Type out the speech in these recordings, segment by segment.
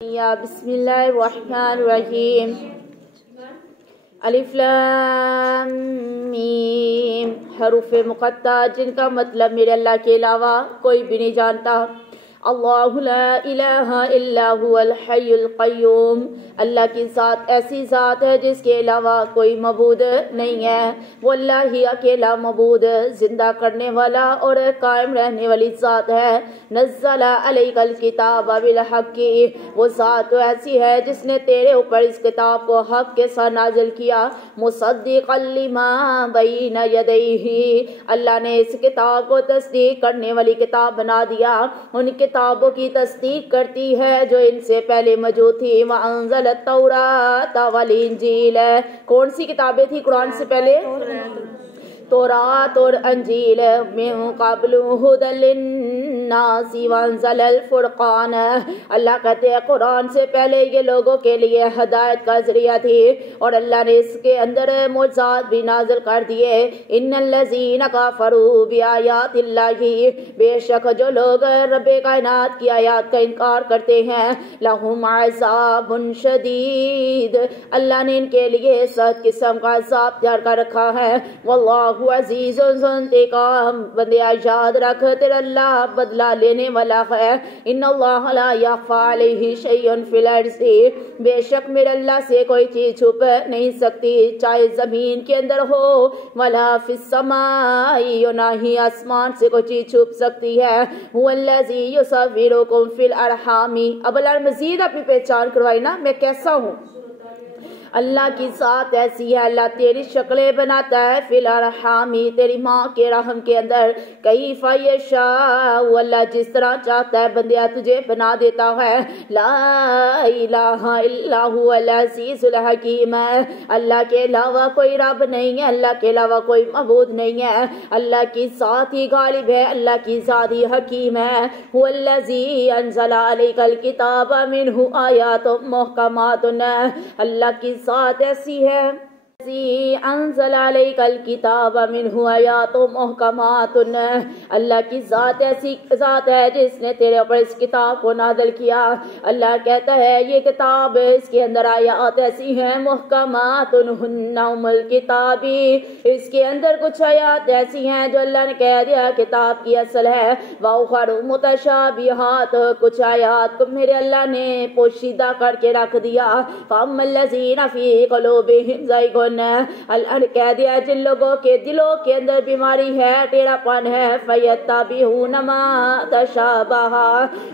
بسم اللہ الرحمن الرحیم الف لام میم حروف مقطع جن کا مطلب میرے اللہ کے علاوہ کوئی بھی نہیں جانتا۔ اللہ لا الہ الا هو الحی القیوم، اللہ کی ذات ایسی ذات ہے جس کے علاوہ کوئی معبود نہیں ہے۔ وہ اللہ ہی اکیلا معبود زندہ کرنے والا اور قائم رہنے والی ذات ہے۔ نزل علیک الکتاب بالحق، وہ ذات تو ایسی ہے جس نے تیرے اوپر اس کتاب کو حق کے ساتھ نازل کیا۔ مصدقا لما بین یدیہ، اللہ نے اس کتاب کو تصدیق کرنے والی کتاب بنا دیا، ان کتابوں کی تصدیق کرتی ہے جو ان سے پہلے موجود تھی۔ وانزل التوراۃ والانجیل، کون سی کتابیں تھی قرآن سے پہلے؟ تورات اور انجیل۔ من قبل ھدی للناس وانزل الفرقان، اللہ کہتے ہیں قرآن سے پہلے یہ لوگوں کے لیے ہدایت کا ذریعہ تھی اور اللہ نے اس کے اندر معجزات بھی نازل کر دیے۔ ان الذین کفروا بآیات اللہ، بے شک جو لوگ رب کائنات کی آیات کا انکار کرتے ہیں، لہم عذاب شدید، اللہ نے ان کے لیے سخت قسم کا عذاب تیار کر رکھا ہے۔ واللہ عزیز ذو انتقام، بندے یاد رکھ تیرا اللہ بدلہ لینے والا ہے۔ ان اللہ لا یخفی علیہ شیء فی الارض، بے شک میرے اللہ سے کوئی چیز چھپ نہیں سکتی، چاہے زمین کے اندر ہو، ولا فی السماء، نہ ہی آسمان سے کوئی چیز چھپ سکتی ہے۔ هو الذی یصورکم فی الارحام، اب اللہ مزید اپنی پہچان کروائی نا، میں کیسا ہوں۔ اللہ کی ذات ایسی ہے، اللہ تیری شکلیں بناتا ہے فی الارحام، تیری ماں کے رحم کے اندر۔ کیف یشاء، اللہ جس طرح چاہتا ہے بندیا تجھے بنا دیتا ہے۔ لا الہ الا هو العزیز الحکیم، اللہ کے علاوہ کوئی رب نہیں ہے، اللہ کے علاوہ کوئی معبود نہیں ہے، اللہ کی ذات ہی غالب ہے، اللہ کی ذات ہی حکیم ہے۔ هو الذی انزل علیک الکتاب منہ آیات محکمات، اللہ کی ذات ایسی ہے انزل علیک الکتاب منہ آیات محکمات، اللہ کی ذات ایسی ذات ہے جس نے تیرے اوپر اس کتاب کو نازل کیا۔ اللہ کہتا ہے یہ کتاب، اس کے اندر آیات ایسی ہیں محکمات ہن ام الکتاب، اس کے اندر کچھ آیات ایسی ہیں جو اللہ نے کہہ دیا کتاب کی اصل ہے۔ واخر متشابہات، کچھ آیات کو میرے اللہ نے پوشیدہ کر کے رکھ دیا۔ فاما الذین فی قلوبہم زیغ، اللہ نے کہہ دیا جن لوگوں کے دلوں کے اندر بیماری ہے، ٹیڑھا پن ہے، فیتبعون ما تشابہ،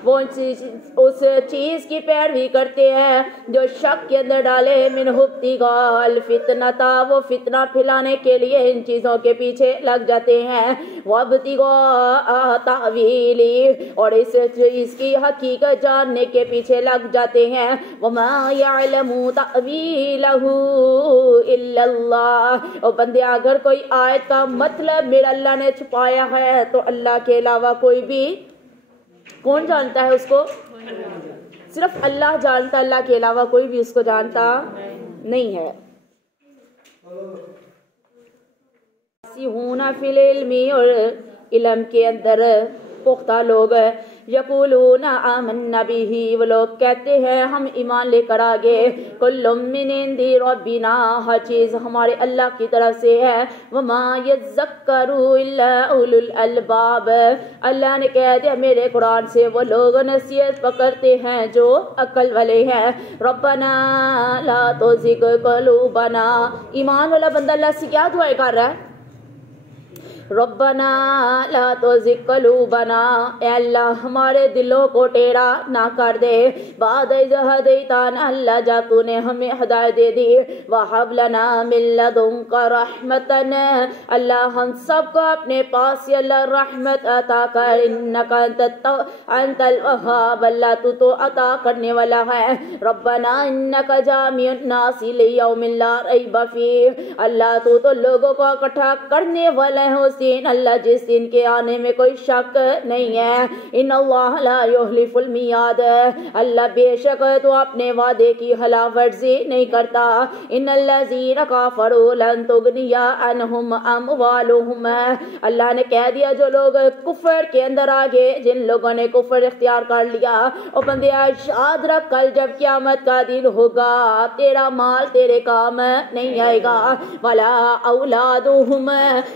وہ اس چیز کی پیروی کرتے ہیں جو شک کے اندر ڈالے، من ابتغاء الفتنۃ، وہ فتنہ پھیلانے کے لیے ان چیزوں کے پیچھے لگ جاتے ہیں۔ وابتغاء تأویلہ، اور اس چیز کی حقیقت جاننے کے پیچھے لگ جاتے ہیں۔ وما یعلم تأویلہ الا اللہ، اور بندے اگر کوئی آیت کا مطلب میرا اللہ نے چھپایا ہے تو اللہ کے علاوہ کوئی بھی، کون جانتا ہے اس کو؟ صرف اللہ جانتا، اللہ کے علاوہ کوئی بھی اس کو جانتا نہیں ہے۔ سیہون فی العلم، اور علم کے اندر پختہ لوگ، یقولون آمنا بہ، وہ لوگ کہتے ہیں ہم ایمان لے کر آگے، کل من عند ربنا، ہر چیز ہمارے اللہ کی طرف سے ہے۔ وما یذکر الا اولو الالباب، اللہ نے کہہ دیا میرے قرآن سے وہ لوگ نصیحت پکڑتے ہیں جو عقل والے ہیں۔ ربنا لا تزغ قلوبنا، ایمان والا بندہ اللہ سے کیا دعائیں کر رہا ہے؟ ربنا لا تزغ قلوبنا، اے اللہ ہمارے دلوں کو ٹیڑھا نہ کر دے، بعد اذ ہدیتنا، اللہ جب تو نے ہمیں ہدایت دے دی۔ وہب لنا من لدنک رحمۃ، اللہ ہم سب کو اپنے پاس سے اللہ رحمت عطا کر، انک انت الوہاب، اللہ تو عطا کرنے والا ہے۔ ربنا انک جامع الناس لیوم لا ریب فیہ، اللہ تو لوگوں کو اکٹھا کرنے والا ہے اس دن اللہ جس دن کے آنے میں کوئی شک نہیں ہے. ان اللہ لا یخلف المیعاد اللہ بے شک تو اپنے وعدے کی خلاف ورزی نہیں کرتا. ان الذین کفروا لن تغنی عنہم اموالہم اللہ نے کہہ دیا جو لوگ کفر کے اندر آگے جن لوگوں نے کفر اختیار کر لیا اور بندے یاد رکھ کل جب قیامت کا دن ہوگا تیرا مال تیرے کام نہیں آئے گا. ولا اولادہم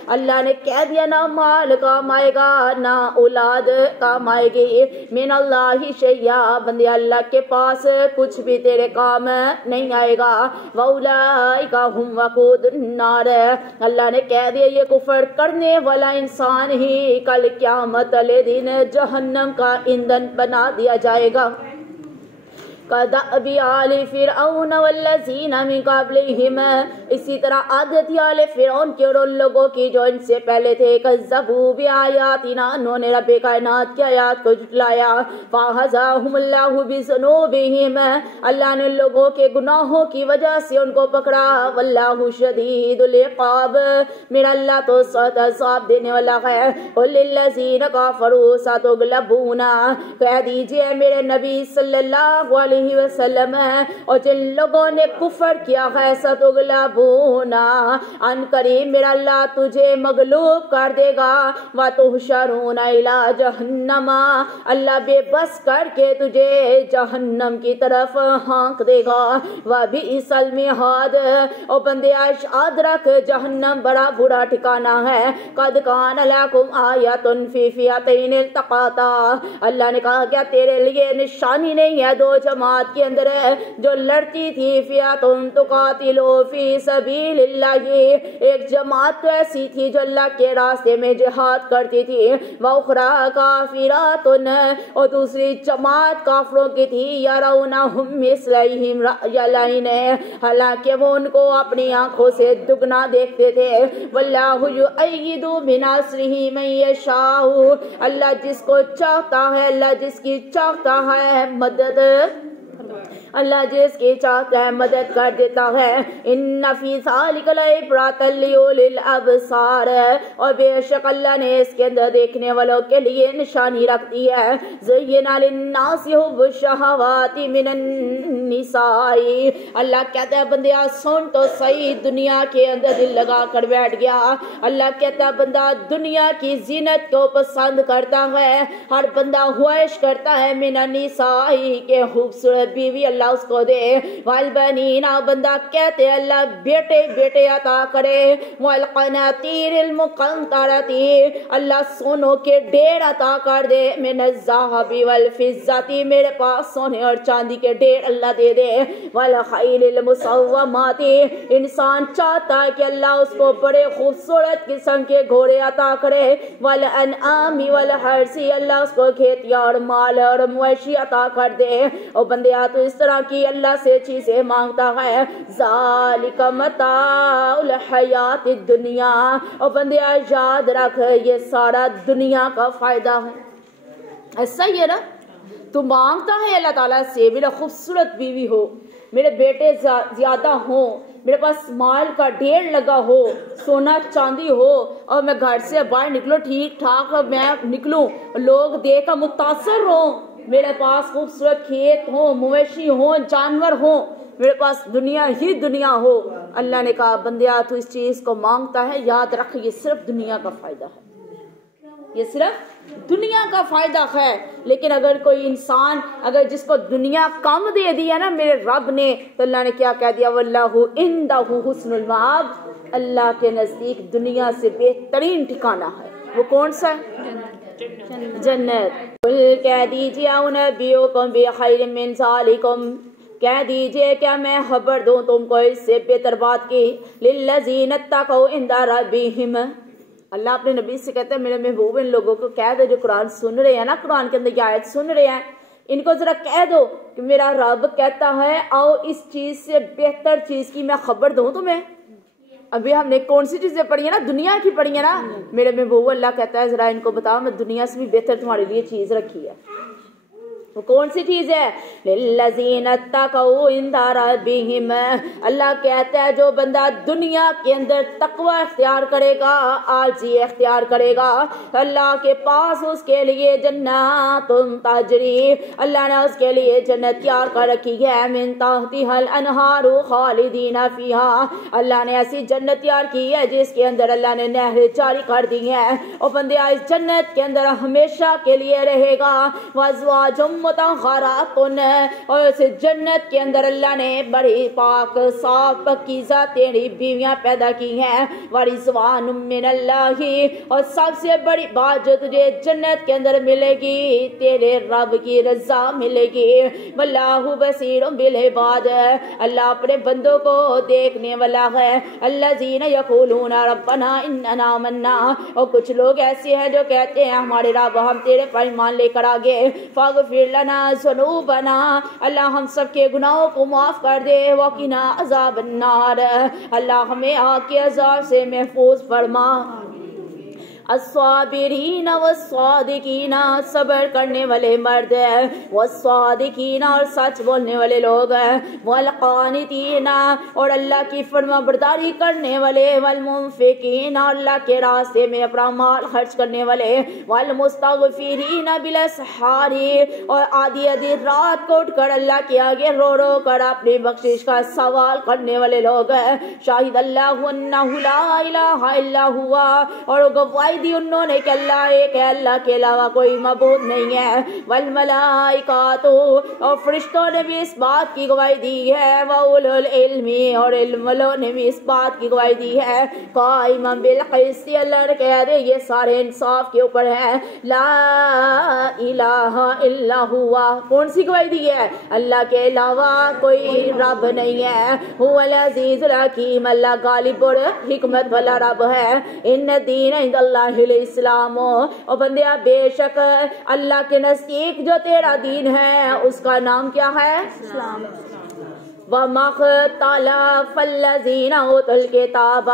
اللہ نے کہہ دیا نہ مال کام آئے گا نہ اولاد کام آئے گی. من اللہ شیئا بندے اللہ کے پاس کچھ بھی تیرے کام نہیں آئے گا. واولئک ھم وقود النار اللہ نے کہہ دیا یہ کفر کرنے والا انسان ہی کل قیامت والے دن جہنم کا ایندھن بنا دیا جائے گا. کدأب آل فرعون والذین من قبلہم اسی طرح عادت آل فرعون کے اور ان لوگوں کی جو ان سے پہلے تھے. کذبوا بآیاتنا انہوں نے رب کائنات کی آیات کو جھٹلایا. فأخذہم اللہ بذنوبہم اللہ نے ان لوگوں کے گناہوں کی وجہ سے ان کو پکڑا. واللہ شدید العقاب میرا اللہ تو سخت عذاب دینے والا ہے. قل للذین کفروا ستغلبون کہہ دیجئے میرے نبی صلی اللہ علیہ وسلم اور جن لوگوں نے کفر کیا ہے ستغلبون ان قریب میرا اللہ تجھے مغلوب کر دے گا. وتحشرون الی جہنم اللہ بے بس کر کے تجھے جہنم کی طرف ہانک دے گا. وبئس المہاد اور بندے یاد رکھ جہنم بڑا برا ٹھکانہ ہے. قد کان لکم آیۃ فی فئتین التقاتا اللہ نے کہا کیا تیرے لیے نشانی نہیں ہے دو جماعت کے اندر جو لڑتی تھی. فئتن تقاتل فی سبیل اللہ ایک جماعت تو ایسی تھی جو اللہ کے راستے میں جہاد کرتی تھی. واخری کافرات اور دوسری جماعت کافروں کی تھی. یرونہم مثلہم رأی العین حالانکہ وہ ان کو اپنی آنکھوں سے دگنا دیکھتے تھے. واللہ یؤید بنصرہ من یشاء اللہ جس کو چاہتا ہے اللہ جس کی چاہتا ہے مدد اللہ جس کی چاہتا ہے مدد کر دیتا ہے. ان فی ذلک لعبرۃ لأولی الابصار اور بے شک اللہ نے اس کے اندر دیکھنے والوں کے لیے نشانی رکھ دی ہے. زین للناس حب الشہوات من النساء اللہ کہتا ہے بندہ سن تو صحیح دنیا کے اندر دل لگا کر بیٹھ گیا. اللہ کہتا ہے بندہ دنیا کی زینت کو پسند کرتا ہے. ہر بندہ خواہش کرتا ہے من النساء کے خوبصورت بیوی اللہ اس کو دے. والبنین بندہ کہتے اللہ بیٹے بیٹے عطا کرے. والقناطیر المقنطرۃ اللہ سونوں کے ڈھیر عطا کر دے. من الذهب والفضۃ میرے پاس سونے اور چاندی کے ڈھیر اللہ دے دے. والخیل المسومات انسان چاہتا ہے کہ اللہ اس کو بڑے خوبصورت قسم کے گھوڑے عطا کرے. والانعام والحرث اللہ اس کو کھیتیاں اور مال اور مویشی عطا کر دے. اور بندیا تو اس طرح کی اللہ سے چیزیں مانگتا ہے. ذالک متاع الحیات الدنیا اور بندیا یاد رکھ یہ سارا دنیا کا فائدہ ہے. ایسا ہی ہے نا تو مانگتا ہے اللہ تعالیٰ سے میرا خوبصورت بیوی ہو میرے بیٹے زیادہ ہوں میرے پاس مال کا ڈھیر لگا ہو سونا چاندی ہو اور میں گھر سے باہر نکلوں ٹھیک ٹھاک میں نکلوں لوگ دیکھ کر متاثر ہوں میرے پاس خوبصورت کھیت ہوں مویشی ہوں جانور ہوں میرے پاس دنیا ہی دنیا ہو. اللہ نے کہا بندیا تو اس چیز کو مانگتا ہے یاد رکھ یہ صرف دنیا کا فائدہ ہے یہ صرف دنیا کا فائدہ ہے. لیکن اگر کوئی انسان اگر جس کو دنیا کم دے دیا نا میرے رب نے تو اللہ نے کیا کہہ دیا واللہ عندہ حسن المآب اللہ کے نزدیک دنیا سے بہترین ٹھکانہ ہے. وہ کون سا ہے؟ جنت. قل کہہ دیجیے انبئکم بخیر من ذالکم کہہ دیجئے کیا میں خبر دوں تم کو اس سے بہتر بات کی. للذین اتقوا عند ربہم اللہ اپنے نبی سے کہتے ہیں میرے محبوب ان لوگوں کو کہہ دو جو قرآن سن رہے ہیں نا قرآن کے اندر یہ آیت سن رہے ہیں ان کو ذرا کہہ دو کہ میرا رب کہتا ہے آؤ اس چیز سے بہتر چیز کی میں خبر دوں تمہیں. ابھی ہم نے کون سی چیزیں پڑھی ہیں نا دنیا کی پڑھی ہیں نا میرے محبوب اللہ کہتا ہے ذرا ان کو بتاؤ میں دنیا سے بھی بہتر تمہارے لیے چیز رکھی ہے. کون سی چیز ہے؟ للذین اتقوا عند ربہم، اللہ کہتا ہے جو بندہ دنیا کے اندر تقوی اختیار کرے گا، عاجزی اختیار کرے گا، اللہ کے پاس اس کے لیے جنات تجری، اللہ نے اس کے لیے جنت تیار کر رکھی ہے، من تحتها الانہار خالدین فیہا، اللہ نے ایسی جنت تیار کی ہے جس کے اندر اللہ نے نہریں جاری کر دی ہیں، اور بندہ اس جنت کے اندر ہمیشہ کے لیے رہے گا، وازواج مطہرات، اور اس جنت کے اندر اللہ نے بڑی پاک صاف پاکیزہ تیری بیویاں پیدا کی ہیں، ورضوان من اللہ، اور سب سے بڑی بات جو تجھے جنت کے اندر ملے گی تیرے رب کی رضا ملے گی، واللہ بصیر بالعباد، اللہ اپنے بندوں کو دیکھنے والا ہے، الذین یقولون ربنا اننا آمنا، اور کچھ لوگ ایسے ہیں جو کہتے ہیں ہمارے رب ہم تیرے پر ایمان لے کر آگے، فاغفر لنا ذنوبنا، اللہ ہم سب کے گناہوں کو معاف کر دے، وقنا عذاب النار، اللہ ہمیں آگ کے عذاب سے محفوظ فرما، الصابرین والصادقین، صبر کرنے والے مرد ہیں، والصادقین، اور سچ بولنے والے لوگ ہیں، والقانتین، اور اللہ کی فرما برداری کرنے والے، والمنفقین، اور اللہ کے راستے میں اپنا مال خرچ کرنے والے، والمستغفرین بالاسحار، اور آدھی آدھی رات کو اٹھ کر اللہ کے آگے رو رو کر اپنی بخشش کا سوال کرنے والے لوگ ہیں، شاہد اللہ انہ لا الہ الا ہوا، اور گواہی دی انہوں نے کہ اللہ ایک ہے، اللہ کے علاوہ کوئی معبود نہیں ہے، والملائکات، اور فرشتوں نے بھی اس بات کی گواہی دی ہے، واولو العلم، اور علم والوں نے بھی اس بات کی گواہی دی ہے، قائما بالقسط، اللہ نے کہہ دے یہ سارے انصاف کے اوپر ہیں، لا الہ الا ہوا، کون سی گواہی دی ہے؟ اللہ کے علاوہ کوئی رب نہیں ہے، هو العزیز الحکیم، اللہ غالب اور حکمت والا رب ہے، ان الدین عند اللہ الاسلام، اور بندیا بے شک اللہ کے نزدیک جو تیرا دین ہے اس کا نام کیا ہے؟ اسلام۔ وَمَا اخْتَلَفَ الَّذِينَ أُوتُوا الْكِتَابَ،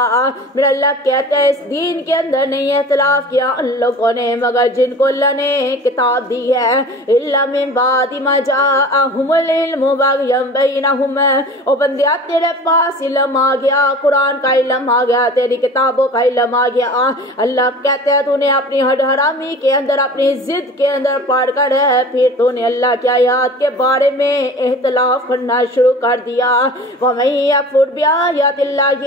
میرا اللہ کہتا ہے اس دین کے اندر نہیں اختلاف کیا ان لوگوں نے مگر جن کو اللہ نے کتاب دی ہے، إِلَّا مِن بَعْدِ مَا جَاءَهُمُ الْعِلْمُ بَغْيًا بَيْنَهُمْ، اور بندیا تیرے پاس علم آ گیا، قرآن کا علم آ گیا، تیری کتابوں کا علم آ گیا، اللہ کہتا ہے تو نے اپنی ہڈ حرامی کے اندر اپنی ضد کے اندر پڑھ کر پھر تو نے اللہ کی آیات کے بارے میں اختلاف کرنا شروع کر دیا، وَمَن يَكْفُرْ بِآيَاتِ اللَّهِ،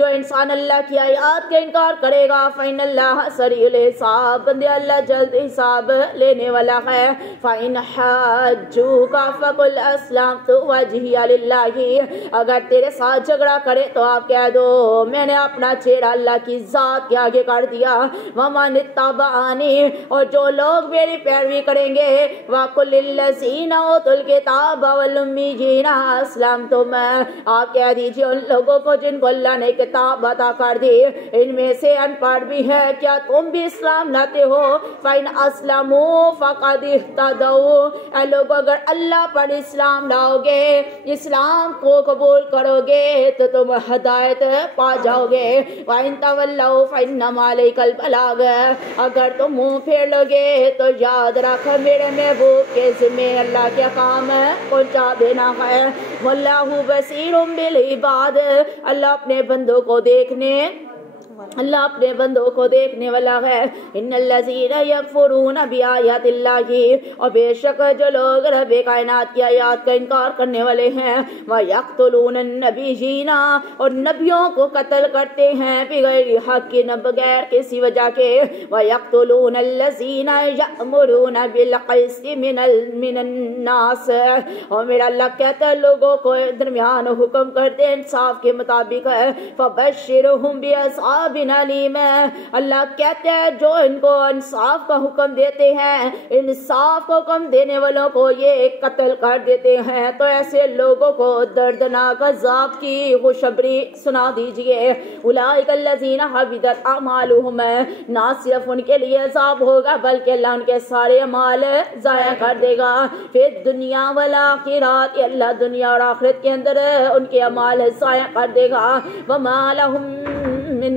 جو انسان اللہ کی آیات کا انکار کرے گا، فَإِنَّ اللَّهَ سَرِيعُ الْحِسَابِ، بندے اللہ جلد حساب لینے والا ہے، فَإِنْ حَاجُّوكَ فَقُلْ أَسْلَمْتُ وَجْهِيَ لِلَّهِ، اگر تیرے ساتھ جھگڑا کرے تو آپ کہہ دو میں نے اپنا چہرہ اللہ کی ذات کے آگے کر دیا، وَمَنِ اتَّبَعَنِي، اور جو لوگ میری پیروی کریں گے، وَقُلْ لِلَّذِينَ أُوتُوا الْكِتَابَ وَالْأُمِّيِّينَ أَسْلَمْتُمْ، آپ کہہ دیجئے ان لوگوں کو جن کو اللہ نے کتاب عطا کر دی ان میں سے ان پڑھ بھی ہے کیا تم بھی اسلام لاتے ہو، فَإِنْ أَسْلَمُوا فَقَدِ اهْتَدَوْا، اے لوگوں اگر اللہ پر اسلام لاؤ گے، اسلام کو قبول کرو گے تو تم ہدایت پا جاؤ گے، وَإِنْ تَوَلَّوْا فَإِنَّمَا عَلَيْكَ الْبَلَاغُ، اگر تم منہ پھیر لو گے تو یاد رکھ میرے محبوب کے ذمہ اللہ کے کام پہنچا دینا ہے، واللہ بصیر بالعباد، اللہ اپنے بندوں کو دیکھنے والا ہے، ان الذین یکفرون بآیات اللہ، اور بے شک جو لوگ رب کائنات کی آیات کا انکار کرنے والے ہیں، ویقتلون النبیین، اور نبیوں کو قتل کرتے ہیں بغیر حق، نہ بغیر کسی وجہ کے، ویقتلون الذین یأمرون بالقسط من الناس، اور میرا اللہ کہتا ہے لوگوں کو درمیان حکم کرتے ہیں انصاف کے مطابق، فبشرہم بعذاب علیم، اللہ کہتے ہیں جو ان کو انصاف کا حکم دیتے ہیں انصاف کو حکم دینے والوں کو یہ قتل کر دیتے ہیں، تو ایسے لوگوں کو دردناک عذاب کی خوشخبری سنا دیجئے، اولئک الذین حبطت اعمالہم، نہ صرف ان کے لیے عذاب ہوگا بلکہ اللہ ان کے سارے اعمال ضائع کر دے گا، پھر دنیا والآخرات، اللہ دنیا اور آخرت کے اندر ان کے اعمال ضائع کر دے گا، وما لہم من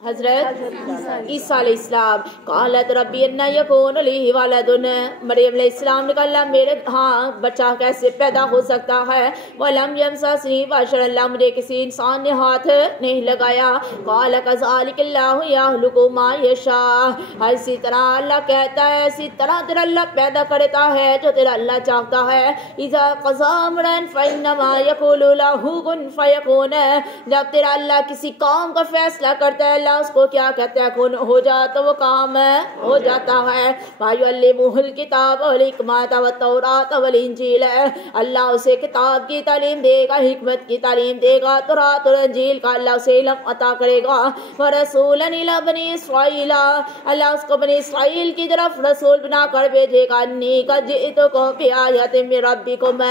حضرت عیسیٰ علیہ السلام قالت ربی انا یکون لی ولدن، مریم علیہ السلام نے کہا اللہ میرے ہاں بچہ کیسے پیدا ہو سکتا ہے، ولم یمسسنی بشر، اللہ مجھے کسی انسان نے ہاتھ نہیں لگایا، قال کذالک اللہ یخلق ما یشاء، اسی طرح اللہ کہتا ہے اسی طرح تیرا اللہ پیدا کرتا ہے جو تیرا اللہ چاہتا ہے، اذا قضى امرا فانما یقول له کن فیکون، جب تیرا اللہ کسی کام کا فیصلہ کرتا ہے اللہ اس کو کیا کہتا ہے کن ہو جا تو وہ کام ہو جاتا ہے، وَيُعَلِّمُهُ الْكِتَابَ وَالْحِکْمَةَ وَالتَّوْرَاةَ وَالْإِنجِیلَ، اللہ اسے کتاب کی تعلیم دے گا، حکمت کی تعلیم دے گا، تورات اور انجیل کا اللہ اسے علم عطا کرے گا، وَرَسُولًا إِلَىٰ بَنِي إِسْرَائِيلَ، اللہ اس کو بنی اسرائیل کی طرف رسول بنا کر بھیجے گا، اِنِّی قَدْ جِئْتُکُم بِآیَةٍ مِّن رَّبِّکُم،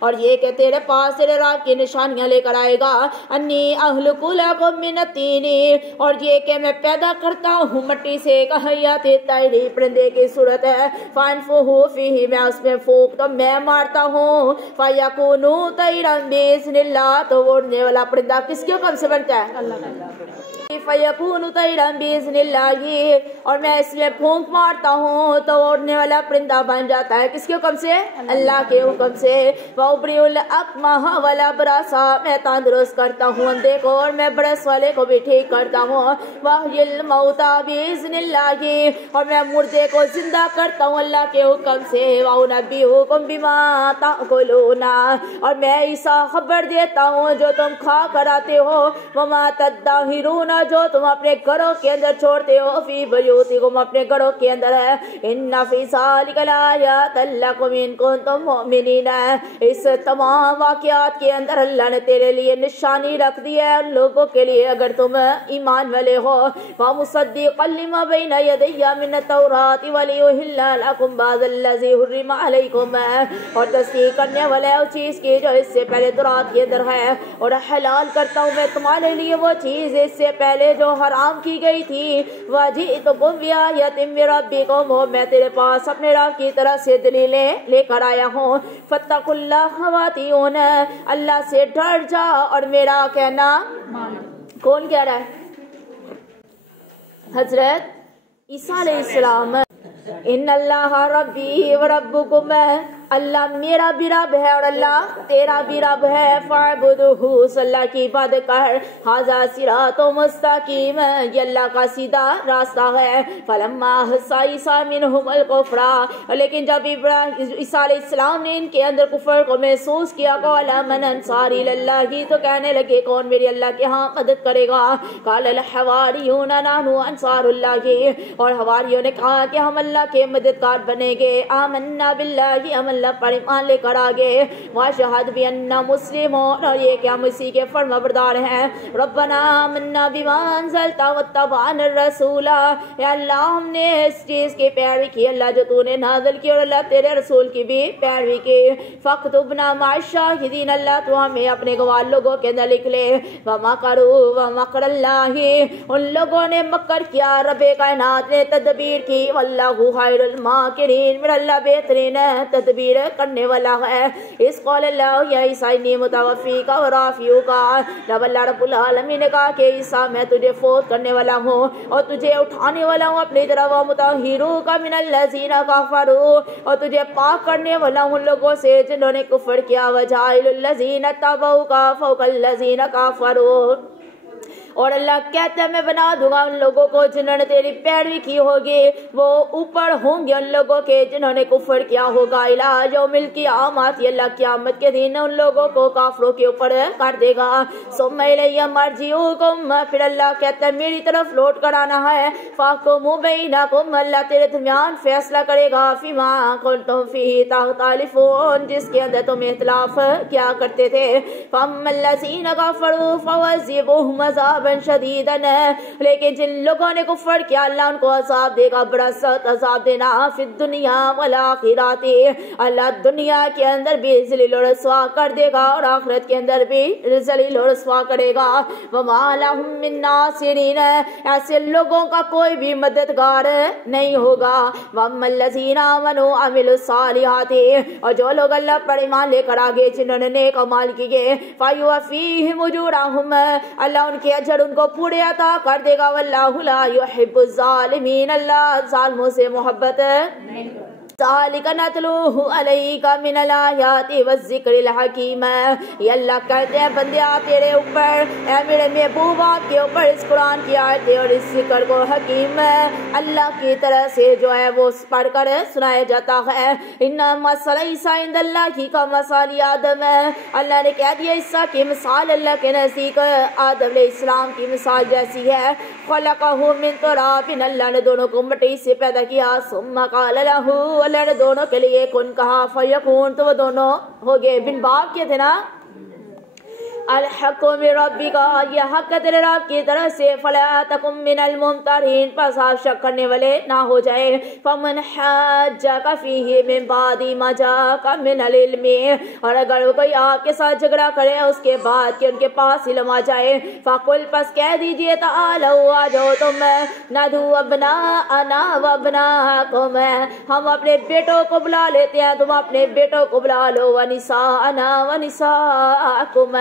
اور یہ کہ تیرے پاس تیرے رب کی نشانیاں لے کر آئے گا، اَنِّی أَخْلُقُ لَكُم مِّنَ الطِّینِ، اور یہ کہ میں پیدا کرتا ہوں مٹی سے کہیات طیری، پرندے کی صورت ہے، فَانفُخُ فِیہ، میں اس میں پھونک تو میں مارتا ہوں، فَیَکُونُ طَیرًا بِإِذْنِ اللَّہ، تو وہ اڑنے والا پرندہ کس کے حکم سے بنتا ہے؟ فَیَکُونُ طَیرًا بِإِذْنِ اللَّہ، اور میں اس میں پھونک مارتا ہوں تو اڑنے والا پرندہ بن جاتا ہے کس کے حکم سے؟ اللہ کے حکم سے، وَأُبْرِئُ الْأَکْمَحَ وَالْأَبْرَصَ، میں تندرست کرتا ہوں اندھے کو اور میں برس والے کو بھی ٹھیک کرتا ہوں، وَأَحْیِی الْمَوْتَى بِإِذْنِ اللَّہ، اور میں مردے کو زندہ کرتا ہوں اللہ کے حکم سے، وَأُنَبِّئُکُم بِمَا تَأْکُلُونَ، اور میں عیسیٰ خبر دیتا ہوں جو تم کھا کر آتے ہو، وَمَا تَدَّخِرُونَ، جو تم اپنے گھروں کے اندر چھوڑتے ہو، فی بیوتکم، اپنے گھروں کے اندر ہے، ان فی ذالک لآیات لکم ان کنتم مؤمنین، اس تمام واقعات کے اندر اللہ نے تیرے لیے نشانی رکھ دی ہے ان لوگوں کے لیے اگر تم ایمان والے ہو، وَمُصَدِّقًا لِمَا بَیْنَ یَدَیَّ مِنَ التَّوْرَاةِ وَلِأُحِلَّ لَکُم بَعْضَ الَّذِی حُرِّمَ عَلَیکم، اور تصدیق کرنے والے اس چیز کی جو اس سے پہلے تورات کے اندر ہے، اور حلال کرتا ہوں میں تمہارے لیے وہ چیز اس سے پہلے جو حرام کی گئی تھی، وَجِئْتُکُم بِآیَةٍ مِّن رَّبِّکُم، میں تیرے پاس اپنے رب کی طرف سے دلیلیں لے کر آیا ہوں، فَاتَّقُوا اللَّهَ وَأَطِیعُونِ، اللہ سے ڈر جا اور میرا کہنا کون کہہ رہا ہے؟ حضرت عیسیٰ علیہ السلام، ان اللہ ربی و ربکم، اللہ میرا بھی رب ہے اور اللہ تیرا بھی رب ہے، فاعبدہ، اللہ کی عبادت کر، ھذا صراط مستقیم، یہ اللہ کا سیدھا راستہ ہے، فلما احس عیسیٰ منہم الکفر، لیکن جب عیسیٰ علیہ السلام نے ان کے اندر کفر کو محسوس کیا، قال من انصاری اللہ، تو کہنے لگے کون میری اللہ کے ہاں مدد کرے گا، قال الحواریون نحن انصار اللہ، اور حواریوں نے کہا کہ ہم اللہ کے مددگار بنیں گے، آمنا باللہ، ہم اللہ پر ایمان لے کر آگے، واشہد بأننا مسلمون، اور یہ کہ ہم اسی کے فرما بردار ہیں، ربنا آمنا بما انزلت واتبعنا الرسول، یا اللہ ہم نے اس چیز کی پیروی کی اللہ جو تو نے نازل کی، اور اللہ تیرے رسول کی بھی پیروی کی، فاکتبنا مع الشاہدین، اللہ تو ہمیں اپنے گواہ لوگوں کے اندر لکھ لے، ومکروا ومکر اللہ، ان لوگوں نے مکر کیا رب کائنات نے تدبیر کی، واللہ خیر الماکرین، میرا اللہ بہترین تدبیر کرنے والا ہے، اس قول اللہ یا عیسیٰ انی متوفیک و رافعک، جب اللہ رب العالمین نے کہا کہ عیسیٰ میں تجھے فوت کرنے والا ہوں اور تجھے اٹھانے والا ہوں اپنی طرف، ومطہرک من الذین کفروا، اور تجھے پاک کرنے والا ہوں ان لوگوں سے جنہوں نے کفر کیا، وجاعل الذین اتبعوک فوق الذین کفروا، اور اللہ کہتا ہے میں بنا دوں گا ان لوگوں کو جنہوں نے تیری پیروی کی ہوگی، وہ اوپر ہوں گے ان لوگوں کے جنہوں نے کفر کیا ہوگا، الہ یوم القیامت، اللہ قیامت کے دن ان لوگوں کو کافروں کے اوپر کر دے گا، ثم الی مرجعکم، پھر اللہ کہتا ہے میری طرف لوٹ کر آنا ہے، فاحکم بینکم، اللہ تیرے درمیان فیصلہ کرے گا، فیما کنتم فیہ تختلفون، جس کے اندر تم اختلاف کیا کرتے تھے، فاما الذین کفروا فعذبوہم عذابا شدیدا، لیکن جن لوگوں نے کفر کیا اللہ ان کو عذاب دے گا، بڑا سخت عذاب دینا، فی الدنیا والآخرات، اللہ دنیا کے اندر بھی ذلیل و رسوا کر دے گا اور آخرت کے اندر بھی ذلیل و رسوا کرے گا، وما لہم من ناصرین، ایسے لوگوں کا کوئی بھی مددگار نہیں ہوگا، واما الذین آمنوا وعملوا الصالحات، اور جو لوگ اللہ پر ایمان لے کر آگے جنہوں نے نیک اعمال کیے، فیوفیہم اجورہم، اللہ ان کے اجر اجر ان کو پورے عطا کر دے گا. واللہ لا یحب الظالمین، اللہ ظالموں سے محبت ذالک نتلوہ علیک من الآیات والذکر الحکیم. یہ اللہ کہتے ہیں بندیا تیرے اوپر، اے میرے محبوب آپ کے اوپر اس قرآن کی آیتیں اور اس ذکر کو حکیم اللہ کی طرح سے جو ہے وہ پڑھ کر سنایا جاتا ہے. ان مثل عیسیٰ عند اللہ کا مثال آدم، اللہ نے کہہ دیا عیسیٰ کی مثال اللہ کے نزدیک آدم علیہ السلام کی مثال جیسی ہے. خلقہ من تراب، اللہ نے دونوں کو مٹی سے پیدا کیا. ثم قال لہ، اللہ نے دونوں کے لیے کن کہا فیکون، تو وہ دونوں ہو گئے. بن باپ کے تھے نا. الحق من ربک، یہ حق تیرے رب کی طرف سے. فلا تکن من الممترین، پس آپ شک کرنے والے نہ ہو جائے. فمن حاجک فیہ من بعد ما جاءک من العلم، اور اگر کوئی آپ کے ساتھ جھگڑا کرے اس کے بعد کہ ان کے پاس علم آ جائے، فقل، پس کہہ دیجئے تعالوا، آ جاؤ تم، ندعو ابناءنا وابناءکم، ہم اپنے بیٹوں کو بلا لیتے ہیں، تم اپنے بیٹوں کو بلا لو. ونساءنا ونساءکم،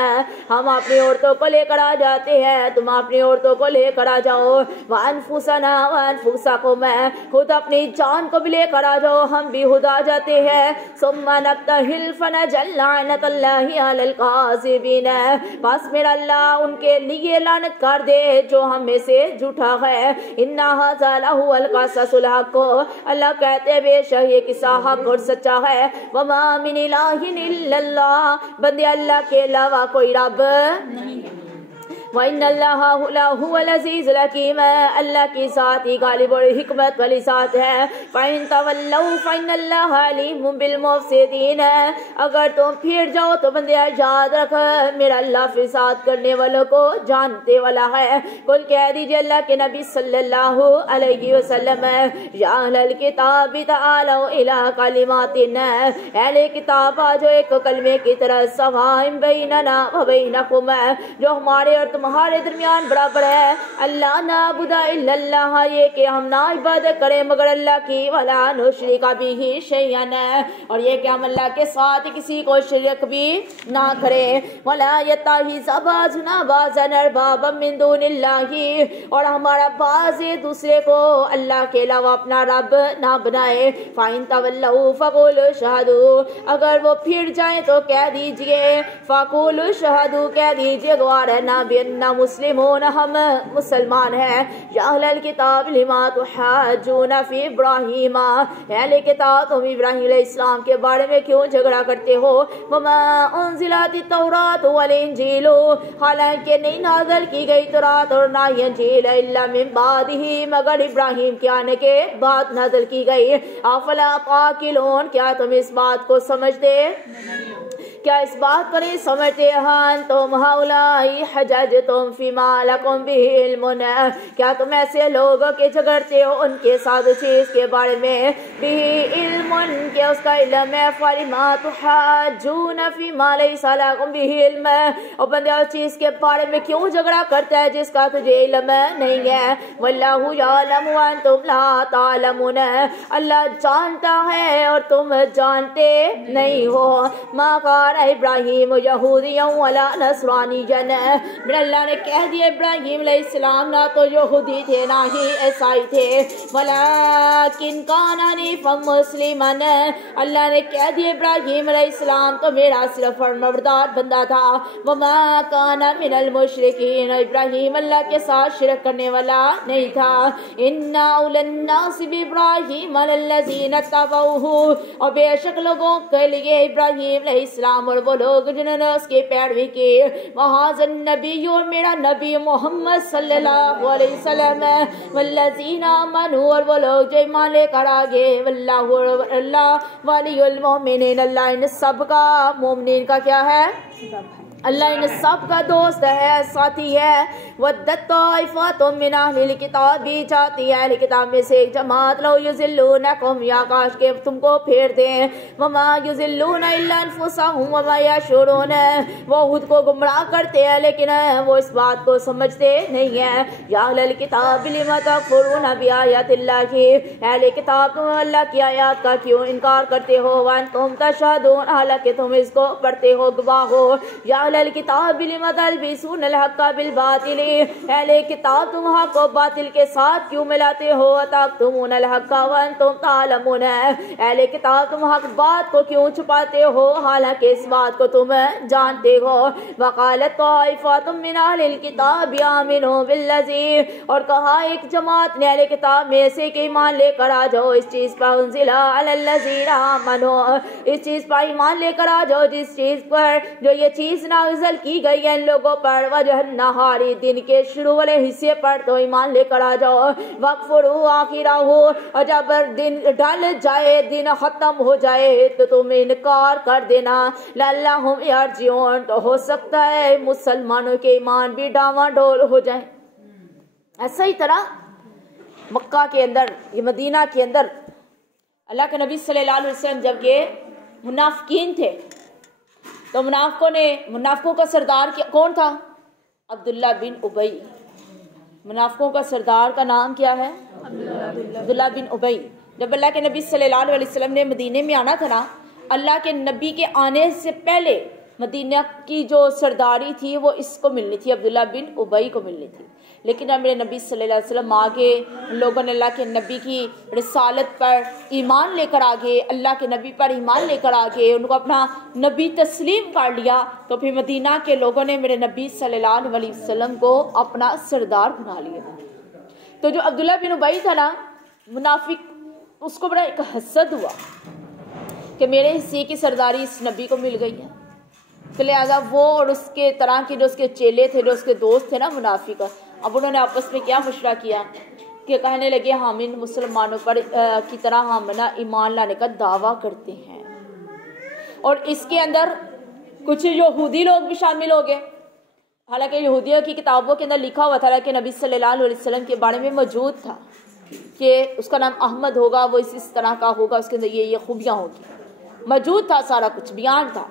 ہم اپنی عورتوں کو لے کر آ جاتے ہیں، تم اپنی عورتوں کو لے کر آ جاؤ. وانفسنا وانفسکم، خود اپنی جان کو بھی لے کر آ جاؤ، ہم بھی خود آ جاتے ہیں. ثم نبتہل فنجعل لعنت اللہ علی الکاذبین، بس میرا اللہ ان کے لیے لعنت کر دے جو ہم میں سے جھوٹا ہے. ان ھذا لہو القصص الحق، اللہ کہتے ہیں بے شک یہ قصہ حق اور سچا ہے. وما من الہ الا اللہ، بندے اللہ کے علاوہ کوئی رب نہیں. وَإِنَّ اللَّهَ لَهُوَ الْعَزِيزُ الْحَكِيمُ، اللہ کی ذات ہی غالب اور حکمت والی ذات ہے. فَإِن تَوَلَّوْا فَإِنَّ اللَّهَ عَلِيمٌ بِالْمُفْسِدِينَ، اگر تم پھر جاؤ تو بندے یاد رکھ میرا اللہ فساد کرنے والوں کو جانتے والا ہے. قل کہہ دیجئے اللہ کے نبی صلی اللہ علیہ وسلم، یا اہل الکتاب تعالوا الی کلمات، اہل کتاب آ جاؤ ایک کلمے کی طرح، سواء بیننا و بینکم، جو ہمارے اور تمہارے درمیان برابر ہے. اللہ نعبد الا اللہ، یہ کہ ہم نہ عبادت کریں مگر اللہ کی. ولا نشرک بہ شیئا، اور یہ کہ ہم اللہ کے ساتھ کسی کو شرک بھی نہ کریں. ولا یتخذ بعضنا بعضا اربابا من دون اللہ، اور ہمارا بعض دوسرے کو اللہ کے علاوہ اپنا رب نہ بنائے. فإن تولوا فقولوا اشہدوا، اگر وہ پھر جائیں تو کہہ دیجئے فقولوا اشہدوا، کہہ دیجئے گواہ رہنا بأننا مسلمون، ہم مسلمان ہیں. یا اہل الکتاب لما تحاجون فی ابراہیم، اہل کتاب تم ابراہیم علیہ السلام کے بارے میں کیوں جھگڑا کرتے ہو. وما انزلت التوراۃ والانجیل، حالانکہ نہیں نازل کی گئی تورات اور نہ انجیل الا من بعدہ، مگر ابراہیم کے آنے کے بعد نازل کی گئی. افلا تعقلون، کیا تم اس بات کو سمجھتے، کیا اس بات پر نہیں سمجھتے. ہاں تم ہؤلائی حججتم فیما لکم بہ علم، کیا تم ایسے لوگوں کے جھگڑتے ہو ان کے ساتھ چیز کے بارے میں بہ علم، کہ اس کا علم ہے. فلما تحاجون فیما لیس لکم بہ علم، اور بندے اس چیز کے بارے میں کیوں جھگڑا کرتا ہے جس کا تجھے علم نہیں ہے. واللہ یعلم وانتم لا تعلمون، اللہ جانتا ہے اور تم جانتے نہیں ہو. ما قال ابراہیم یہودیا ولا نصرانیا، میرا اللہ نے کہہ دیا ابراہیم علیہ السلام نہ تو یہودی تھے نہ ہی عیسائی تھے. ولکن کان حنیفا مسلما، اللہ نے کہہ دیا ابراہیم علیہ السلام تو میرا صرف فرمانبردار بندہ تھا. وما کان من المشرکین، ابراہیم اللہ کے ساتھ شرک کرنے والا نہیں تھا. ان اول الناس بابراہیم الذین اتبعوہ، اور بے شک لوگوں کے لیے ابراہیم علیہ السلام اور وہ لوگ جنہوں نے اس کی پیروی کی. وہذا النبی، اور میرا نبی محمد صلی اللہ علیہ وسلم، والذین آمنوا، اور وہ لوگ جو ایمان لے کر آگے. واللہ، اللہ ولی المؤمنین، اللہ ان سب کا مومنین کا کیا ہے، اللہ ان سب کا دوست ہے، ساتھی ہے. ودت طائفۃ من اہل الکتاب، بھی چاہتی ہے اہل کتاب میں سے ایک جماعت، لو یضلونکم، یا کاش کہ تم کو پھیر دیں. وما یضلون الا انفسهم وما یشعرون، وہ خود کو گمراہ کرتے ہیں لیکن وہ اس بات کو سمجھتے نہیں ہیں. یا اہل الکتاب لم تکفرون بآیات اللہ، اہل کتاب تم اللہ کی آیات کا کیوں انکار کرتے ہو. وانتم تشہدون، حالانکہ تم اس کو پڑھتے ہو، گواہ ہو. یا اہل الکتاب لم تلبسون الحق بالباطل، اہل کتاب تم حق کو باطل کے ساتھ کیوں ملاتے ہو؟ وتکتمون الحق وانتم تعلمون، اہل کتاب تم حق بات کو کیوں چھپاتے ہو حالانکہ اس بات کو تم جانتے ہو۔ وقالت طائفۃ من اہل الکتاب آمنوا بالذی، اور کہا ایک جماعت نے اہل کتاب میں سے کہ ایمان لے کر آ جاؤ اس چیز پر انزل علی الذین آمنوا، اس چیز پر ایمان لے کر آ جاؤ جس چیز پر جو یہ چیز نازل کی گئی ہے ان لوگوں پر، وجہ نہاری دن کے شروع والے حصے پر تو ایمان لے کر آ جاؤ۔ وَاغْفِرُوا آخِرَهُ، اور جب دن ڈھل جائے دن ختم ہو جائے تو تم انکار کر دینا۔ لَعَلَّهُمْ يَرْجِعُونَ، تو ہو سکتا ہے مسلمانوں کے ایمان بھی ڈاواں ڈول ہو جائیں۔ ایسا ہی طرح مکہ کے اندر یہ مدینہ کے اندر اللہ کے نبی صلی اللہ علیہ وسلم جب یہ منافقین تھے تو منافقوں کا سردار کون تھا؟ عبداللہ بن ابی۔ منافقوں کا سردار کا نام کیا ہے؟ عبداللہ بن ابی۔ جب اللہ کے نبی صلی اللہ علیہ وسلم نے مدینے میں آنا تھا نا، اللہ کے نبی کے آنے سے پہلے مدینہ کی جو سرداری تھی وہ اس کو ملنی تھی، عبداللہ بن ابی کو ملنی تھی، لیکن اب میرے نبی صلی اللہ علیہ وسلم آگے لوگوں نے اللہ کے نبی کی رسالت پر ایمان لے کر آگے، اللہ کے نبی پر ایمان لے کر آگے ان کو اپنا نبی تسلیم کر لیا، تو پھر مدینہ کے لوگوں نے میرے نبی صلی اللہ علیہ وسلم کو اپنا سردار بنا لیا۔ تو جو عبداللہ بن ابی تھا نا منافق، اس کو بڑا ایک حسد ہوا کہ میرے حصے کی سرداری اس نبی کو مل گئی ہے، تو لہٰذا وہ اور اس کے طرح کے جو اس کے چیلے تھے، جو اس کے دوست تھے نا منافق، اب انہوں نے آپس میں کیا مشورہ کیا کہ کہنے لگے ہم ان مسلمانوں پر کی طرح ہم نا ایمان لانے کا دعویٰ کرتے ہیں، اور اس کے اندر کچھ یہودی لوگ بھی شامل ہو گئے، حالانکہ یہودیوں کی کتابوں کے اندر لکھا ہوا تھا کہ نبی صلی اللہ علیہ وسلم کے بارے میں موجود تھا کہ اس کا نام احمد ہوگا، وہ اس طرح کا ہوگا، اس کے اندر یہ خوبیاں ہوگی، موجود تھا، سارا کچھ بیان تھا۔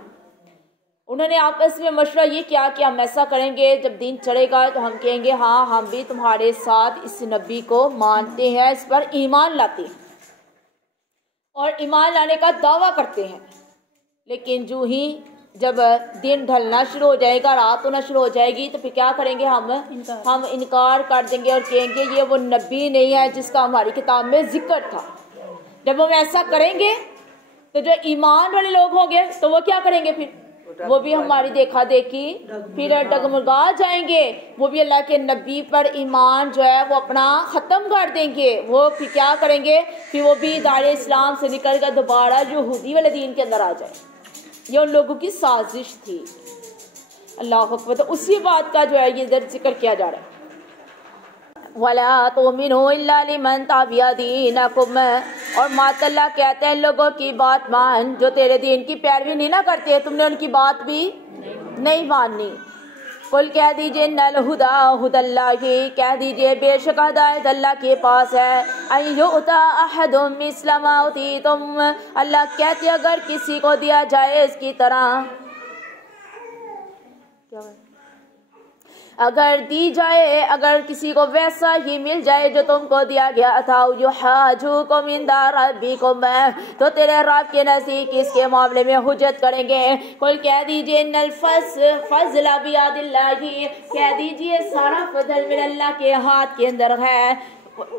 انہوں نے آپس میں مشورہ یہ کیا کہ ہم ایسا کریں گے جب دین چڑھے گا تو ہم کہیں گے ہاں ہم بھی تمہارے ساتھ اس نبی کو مانتے ہیں، اس پر ایمان لاتے ہیں اور ایمان لانے کا دعویٰ کرتے ہیں، لیکن جو ہی جب دن ڈھلنا شروع ہو جائے گا، رات ہونا شروع ہو جائے گی، تو پھر کیا کریں گے ہم انکار کر دیں گے اور کہیں گے یہ وہ نبی نہیں ہے جس کا ہماری کتاب میں ذکر تھا۔ جب ہم ایسا کریں گے تو جو ایمان والے لوگ ہوں گے تو وہ کیا کریں گے، پھر وہ بھی ہماری دیکھا دیکھی پھر ڈگمگا جائیں گے، وہ بھی اللہ کے نبی پر ایمان جو ہے وہ اپنا ختم کر دیں گے، وہ پھر کیا کریں گے، پھر وہ بھی دار اسلام سے نکل کر دوبارہ یہودی والے دین کے اندر آ جائے۔ یہ ان لوگوں کی سازش تھی۔ اللہ اکبر۔ تو اسی بات کا جو ہے یہ ذکر کیا جا رہا ہے، وَلَا تُؤْمِنُوا إِلَّا لِمَنْ تَبِعَ دِينَكُمْ، اور مات اللہ کہتے ہیں لوگوں کی بات مان جو تیرے دین کی پیروی نہیں نہ کرتے، تم نے ان کی بات بھی نہیں ماننی۔ قل کہہ دیجئے ان الہدا ہدی اللہ، کہہ دیجئے بے شک ہدایت اللہ کے پاس ہے، ان یؤتی احد مثل ما اوتیتم، اللہ کہتے اگر کسی کو دیا جائے اس کی طرح، اگر دی جائے، اگر کسی کو ویسا ہی مل جائے جو تم کو دیا گیا تھا، یحاجوکم عند ربکم، تو تیرے رب کے نزدیک اس کے معاملے میں حجت کریں گے۔ قل کہہ دیجئے ان الفضل بیاد اللہ، کہہ دیجئے سارا فضل میرے اللہ کے ہاتھ کے اندر ہے،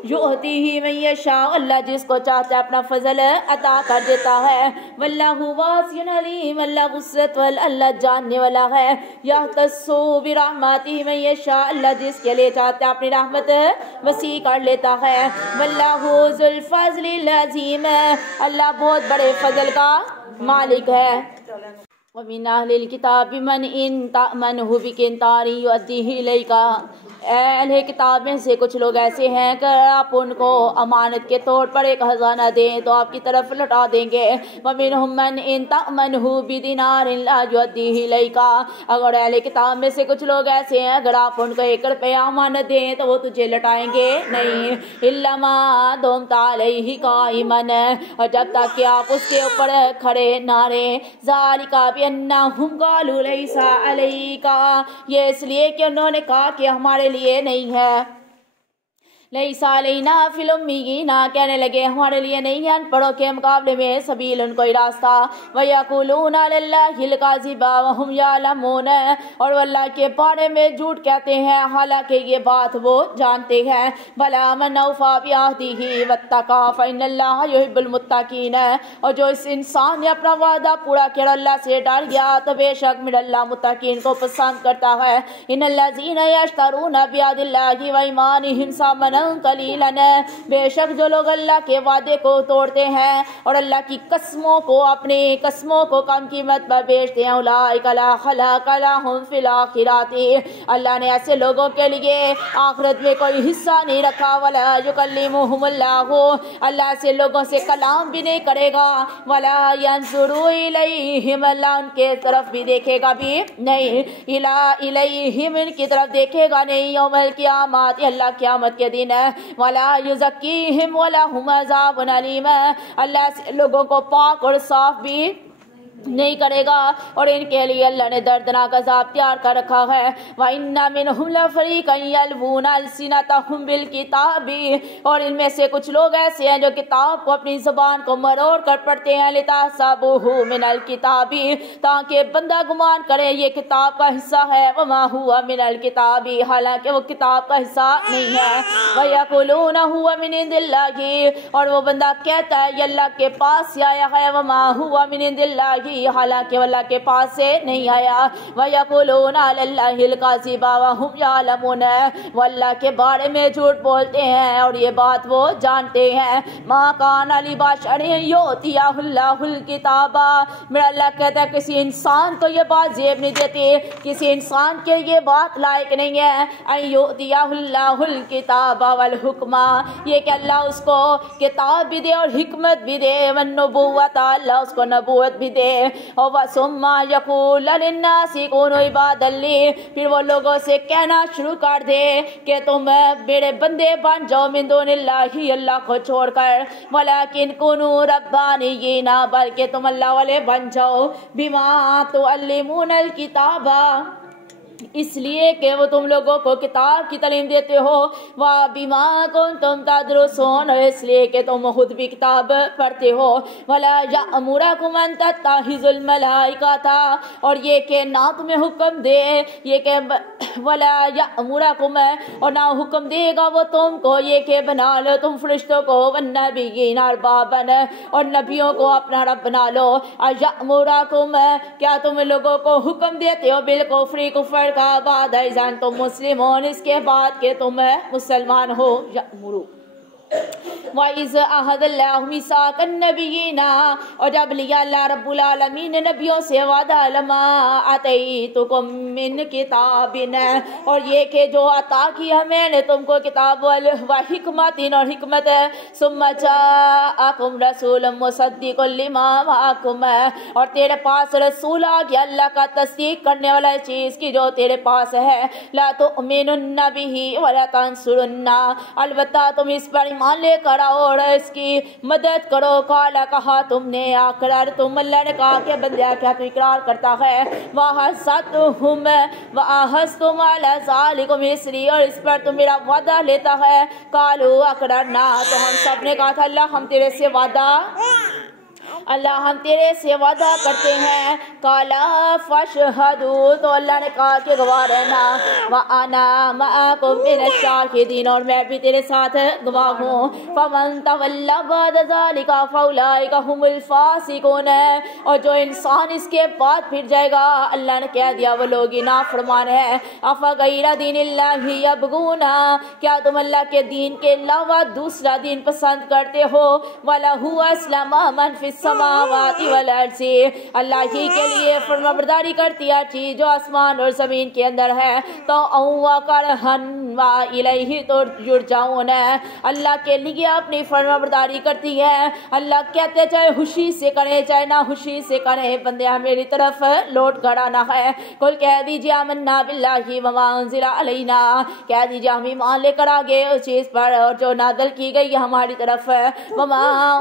یؤتیہ من یشاء، اللہ جس کو چاہتا ہے اپنا فضل عطا کر دیتا ہے، واللہ واسع علیم، اللہ وسعت والا، اللہ جاننے والا ہے، یختص برحمتہ من یشاء، اللہ جس کے لیے چاہتا ہے اپنی رحمت وسیع کر لیتا ہے، واللہ ذو الفضل العظیم، اللہ بہت بڑے فضل کا مالک ہے۔ وَمِنْ أَهْلِ الْكِتَابِ مَنْ إِنْ تَأْمَنْهُ بِقِنْطَارٍ يُؤَدِّهِ إِلَيْكَ، اہل کتاب میں سے کچھ لوگ ایسے ہیں کہ آپ ان کو امانت کے طور پر ایک خزانہ دیں تو آپ کی طرف لٹا دیں گے۔ وَمِنْهُمْ مَنْ إِنْ تَأْمَنْهُ بِدِينَارٍ لَا يُؤَدِّيهِ إِلَيْكَ، اگر اہل کتاب میں سے کچھ لوگ ایسے ہیں اگر آپ ان کو 1 روپیہ امانت دیں تو وہ تجھے لٹائیں گے نہیں، إِلَّا مَا دُمْتَ عَلَيْهِ قَائِمًا، اور جب تک کہ آپ اس کے اوپر کھڑے نہ رہیں، ذَلِكَ بِأَنَّهُمْ قَالُوا لَيْسَ عَلَيْكَ، یہ اس لیے کہ انہوں نے کہا کہ ہمارے لیے نہیں ہے، لیسا علینا فی الامیین، کہنے لگے ہمارے لیے نہیں ہے ان پڑھوں کے مقابلے میں سبیل، ان کوئی راستہ۔ وَيَقُولُونَ عَلَى اللَّهِ الْكَذِبَ وَهُمْ يَعْلَمُونَ، اور وہ اللہ کے بارے میں جھوٹ کہتے ہیں حالانکہ یہ بات وہ جانتے ہیں۔ بَلَا مَنْ أَوْفَىٰ بِعَهْدِهِ وَاتَّقَىٰ فَإِنَّ اللَّهَ يُحِبُّ الْمُتَّقِينَ، اور جو اس انسان نے اپنا وعدہ پورا کیا اور اللہ سے ڈر گیا تو بے شک میرا اللہ متقین کو پسند کرتا ہے۔ إِنَّ الَّذِينَ يَشْتَرُونَ بِعَهْدِ اللَّهِ وَأَيْمَانِهِمْ ثَمَنًا قلیلا، بے شک جو لوگ اللہ کے وعدے کو توڑتے ہیں اور اللہ کی قسموں کو، اپنی قسموں کو کم قیمت پر بیچتے ہیں، اولئک لا خلاق لهم فی الآخرۃ، اللہ نے ایسے لوگوں کے لیے آخرت میں کوئی حصہ نہیں رکھا۔ ولا یکلمہم اللہ، اللہ ایسے لوگوں سے کلام بھی نہیں کرے گا۔ ولا ینظر الیہم، اللہ ان کے طرف بھی دیکھے گا بھی نہیں، الیہم ان کی طرف دیکھے گا نہیں، یوم القیامت، اللہ قیامت کے دن۔ ولا یزکیہم ولہم عذاب علیم، اللہ ایسے لوگوں کو پاک اور صاف بھی نہیں کرے گا اور ان کے لیے اللہ نے دردناک عذاب تیار کر رکھا ہے۔ وَإِنَّ مِنْهُمْ لَفَرِيقًا يَلْوُونَ أَلْسِنَتَهُمْ بِالْكِتَابِ، اور ان میں سے کچھ لوگ ایسے ہیں جو کتاب کو اپنی زبان کو مروڑ کر پڑھتے ہیں، لِتَحْسَبُوهُ مِنَ الْكِتَابِ، تاکہ بندہ گمان کرے یہ کتاب کا حصہ ہے، وَمَا هُوَ مِنَ الْكِتَابِ، حالانکہ وہ کتاب کا حصہ نہیں ہے۔ وَيَقُولُونَ هُوَ مِنْ عِنْدِ اللَّهِ، اور وہ بندہ کہتا ہے یہ اللہ کے پاس سے آیا ہے، وَمَا هُوَ مِنْ عِنْدِ اللَّهِ، حالانکہ وہ اللہ کے پاس سے نہیں آیا۔ وَيَقُولُونَ عَلَى اللَّهِ الْكَذِبَ وَهُمْ يَعْلَمُونَ، وہ اللہ کے بارے میں جھوٹ بولتے ہیں اور یہ بات وہ جانتے ہیں۔ مَا كَانَ لِبَشَرٍ يُؤْتِيَهُ اللَّهُ الْكِتَابَ، میرا اللہ کہتا ہے کسی انسان کو یہ بات زیب نہیں دیتی، کسی انسان کے یہ بات لائق نہیں ہے، أَن يُؤْتِيَهُ اللَّهُ الْكِتَابَ وَالْحُكْمَ، یہ کہ اللہ اس کو کتاب بھی دے اور حکمت بھی دے، وَالنُّبُوَّةَ، اللہ اس کو نبوت بھی دے، اور وَثُمَّ يَقُولَ لِلنَّاسِ كُونُوا عِبَادًا لِّي، پھر وہ لوگوں سے کہنا شروع کر دے کہ تم میرے بندے بن جاؤ، من دون اللہ، اللہ کو چھوڑ کر، وَلَٰكِن كُونُوا رَبَّانِيِّينَ، بلکہ تم اللہ والے بن جاؤ، بِمَا تُعَلِّمُونَ الْكِتَابَ، اس لیے کہ وہ تم لوگوں کو کتاب کی تعلیم دیتے ہو، وَبِمَا كُنتُمْ تَدْرُسُونَ، اس لیے کہ تم خود بھی کتاب پڑھتے ہو، وَلَا يَأْمُرَكُمْ أَن تَتَّخِذُوا الْمَلَائِكَةَ، اور یہ کہ نہ تمہیں حکم دے، یہ کہ وَلَا يَأْمُرَكُمْ، اور نہ حکم دے گا وہ تم کو یہ کہ بنا لو تم فرشتوں کو، وَالنَّبِيِّينَ أَرْبَابًا، اور نبیوں کو اپنا رب بنا لو، أَيَأْمُرَكُمْ، کیا تم لوگوں کو حکم دیتے ہو بالکفر، کفر کا، بعد ازان تم مسلمون، اس کے بعد کہ تم مسلمان ہو۔ یأمرو وَإِذْ أَخَذَ اللَّهُ مِيثَاقَ النَّبِيِّينَ، اور جب لیا اللہ رب العالمین نے نبیوں سے وعدہ، لَمَا آتَيْتُكُم مِّن كِتَابٍ، اور یہ کہ جو عطا کی ہمیں نے تم کو کتاب وحکمت، اور حکمت، ثُمَّ جَاءَكُمْ رَسُولٌ مُصَدِّقٌ لِّمَا مَعَكُمْ، اور تیرے پاس رسول آ گیا اللہ کا تصدیق کرنے والا چیز کی جو تیرے پاس ہے، لَا تُؤْمِنُنَّ بِهِ وَلَا تَنصُرُنَّ، البتہ تم اس پر ایمان لے کر آؤ اور اس کی مدد کرو۔ قالا، کہا تم نے، اقرار تم، اللہ نے کہا کہ بندہ کیا تو اقرار کرتا ہے، وَحَسَدْتُمْ وَأَحَسْتُمْ عَلَى ذَلِكُمْ إِصْرِي، اور اس پر تم میرا وعدہ لیتا ہے، قالوا اقررنا، تو ہم سب نے کہا تھا اللہ ہم تیرے سے وعدہ، اللہ ہم تیرے سے وعدہ کرتے ہیں۔ قالا فاشہدوا، تو اللہ نے کہا کہ گواہ رہنا، وَأَنَا مَعَكُم مِّنَ الشَّاهِدِينَ، اور میں بھی تیرے ساتھ گواہ ہوں۔ فَمَن تَوَلَّىٰ بَعْدَ ذَلِكَ فَأُولَٰئِكَ هُمُ الْفَاسِقُونَ، اور جو انسان اس کے بعد پھر جائے گا اللہ نے کہہ دیا وہ لوگ نافرمان ہے۔ أَفَغَيْرَ دِينِ اللَّهِ يَبْغُونَ، کیا تم اللہ کے دین کے علاوہ دوسرا دین پسند کرتے ہو، وَلَهُ أَسْلَمَ مَن فِي السَّمَاوَاتِ وَالْأَرْضِ، اللہ ہی کے لیے فرمانبرداری کرتی ہے چیز جو آسمان اور زمین کے اندر ہے، تو وَكَرْهًا وَإِلَيْهِ تُرْجَعُونَ، اللہ کے لیے اپنی فرمانبرداری کرتی ہے، اللہ کہتے چاہے خوشی سے کریں چاہے نہ خوشی سے کریں، بندے میری طرف لوٹ کر آنا ہے۔ قل کہہ دیجیے آمنا باللہ وما انزل علینا، کہہ دیجیے ہم ایمان لے کر آگے اس چیز پر اور جو نازل کی گئی ہماری طرف، وما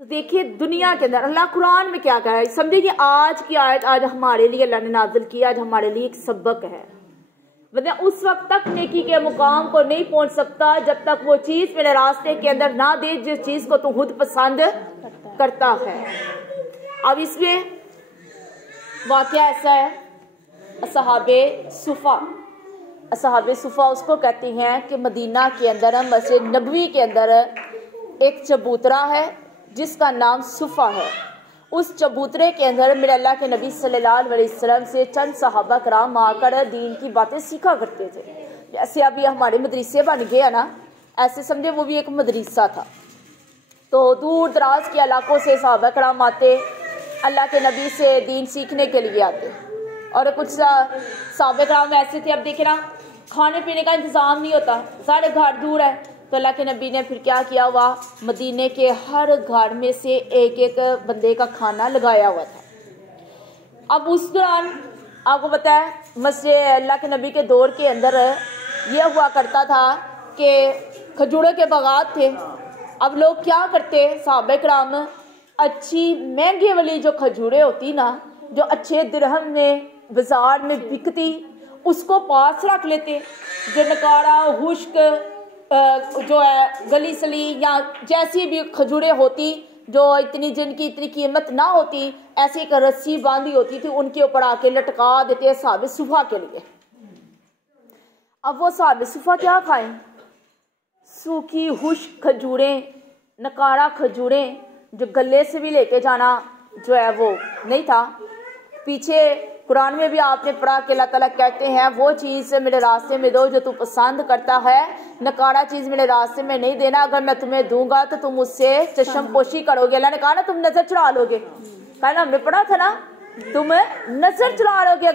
تو دیکھیے دنیا کے اندر اللہ قرآن میں کیا کہا ہے. سمجھے کہ آج کی آیت آج ہمارے لیے اللہ نے نازل کیا, آج ہمارے لیے ایک سبق ہے. بندہ اس وقت تک نیکی کے مقام کو نہیں پہنچ سکتا جب تک وہ چیز میرے راستے کے اندر نہ دے جس چیز کو تو خود پسند کرتا ہے. اب اس میں واقعہ ایسا ہے, اصحاب صفا اس کو کہتے ہیں کہ مدینہ کے اندر مسجد نبوی کے اندر ایک چبوترا ہے جس کا نام صفا ہے. اس چبوترے کے اندر میرے اللہ کے نبی صلی اللہ علیہ وسلم سے چند صحابہ کرام آ کر دین کی باتیں سیکھا کرتے تھے. جیسے ابھی ہمارے مدرسے بن گئے نا, ایسے سمجھے وہ بھی ایک مدرسہ تھا. تو دور دراز کے علاقوں سے صحابہ کرام آتے, اللہ کے نبی سے دین سیکھنے کے لیے آتے. اور کچھ صحابہ کرام ایسے تھے, اب دیکھیں نا کھانے پینے کا انتظام نہیں ہوتا, سارے گھر دور ہے, تو اللہ کے نبی نے پھر کیا کیا ہوا, مدینے کے ہر گھر میں سے ایک ایک بندے کا کھانا لگایا ہوا تھا. اب اس دوران آپ کو پتہ ہے مسجد اللہ کے نبی کے دور کے اندر یہ ہوا کرتا تھا کہ کھجوروں کے باغات تھے. اب لوگ کیا کرتے, صحابہ کرام اچھی مہنگے والی جو کھجوریں ہوتی نا, جو اچھے درہم میں بازار میں بکتی, اس کو پاس رکھ لیتے. جو نکارا خشک جو ہے گلی سلی یا جیسی بھی کھجوریں ہوتی جو اتنی جن کی اتنی قیمت نہ ہوتی, ایسی ایک رسی باندھی ہوتی تھی, ان کے اوپر آ کے لٹکا دیتے صحاب صفا کے لیے. اب وہ صحاب صفا کیا کھائیں, سوکھی خشک کھجوریں, نکارا کھجوریں, جو گلے سے بھی لے کے جانا جو ہے وہ نہیں تھا. پیچھے قرآن میں بھی آپ نے پڑھا کہ اللہ تعالیٰ کہتے ہیں وہ چیز میرے راستے میں دو جو تم پسند کرتا ہے, نکارا چیز میرے راستے میں نہیں دینا, اگر میں تمہیں دوں گا تو تم اس سے چشم پوشی کرو گے. اللہ نے کہا نا تم نظر چڑھا لو گے, کہنا ہم نے پڑھا تھا نا تم نظر چڑھا لو گے.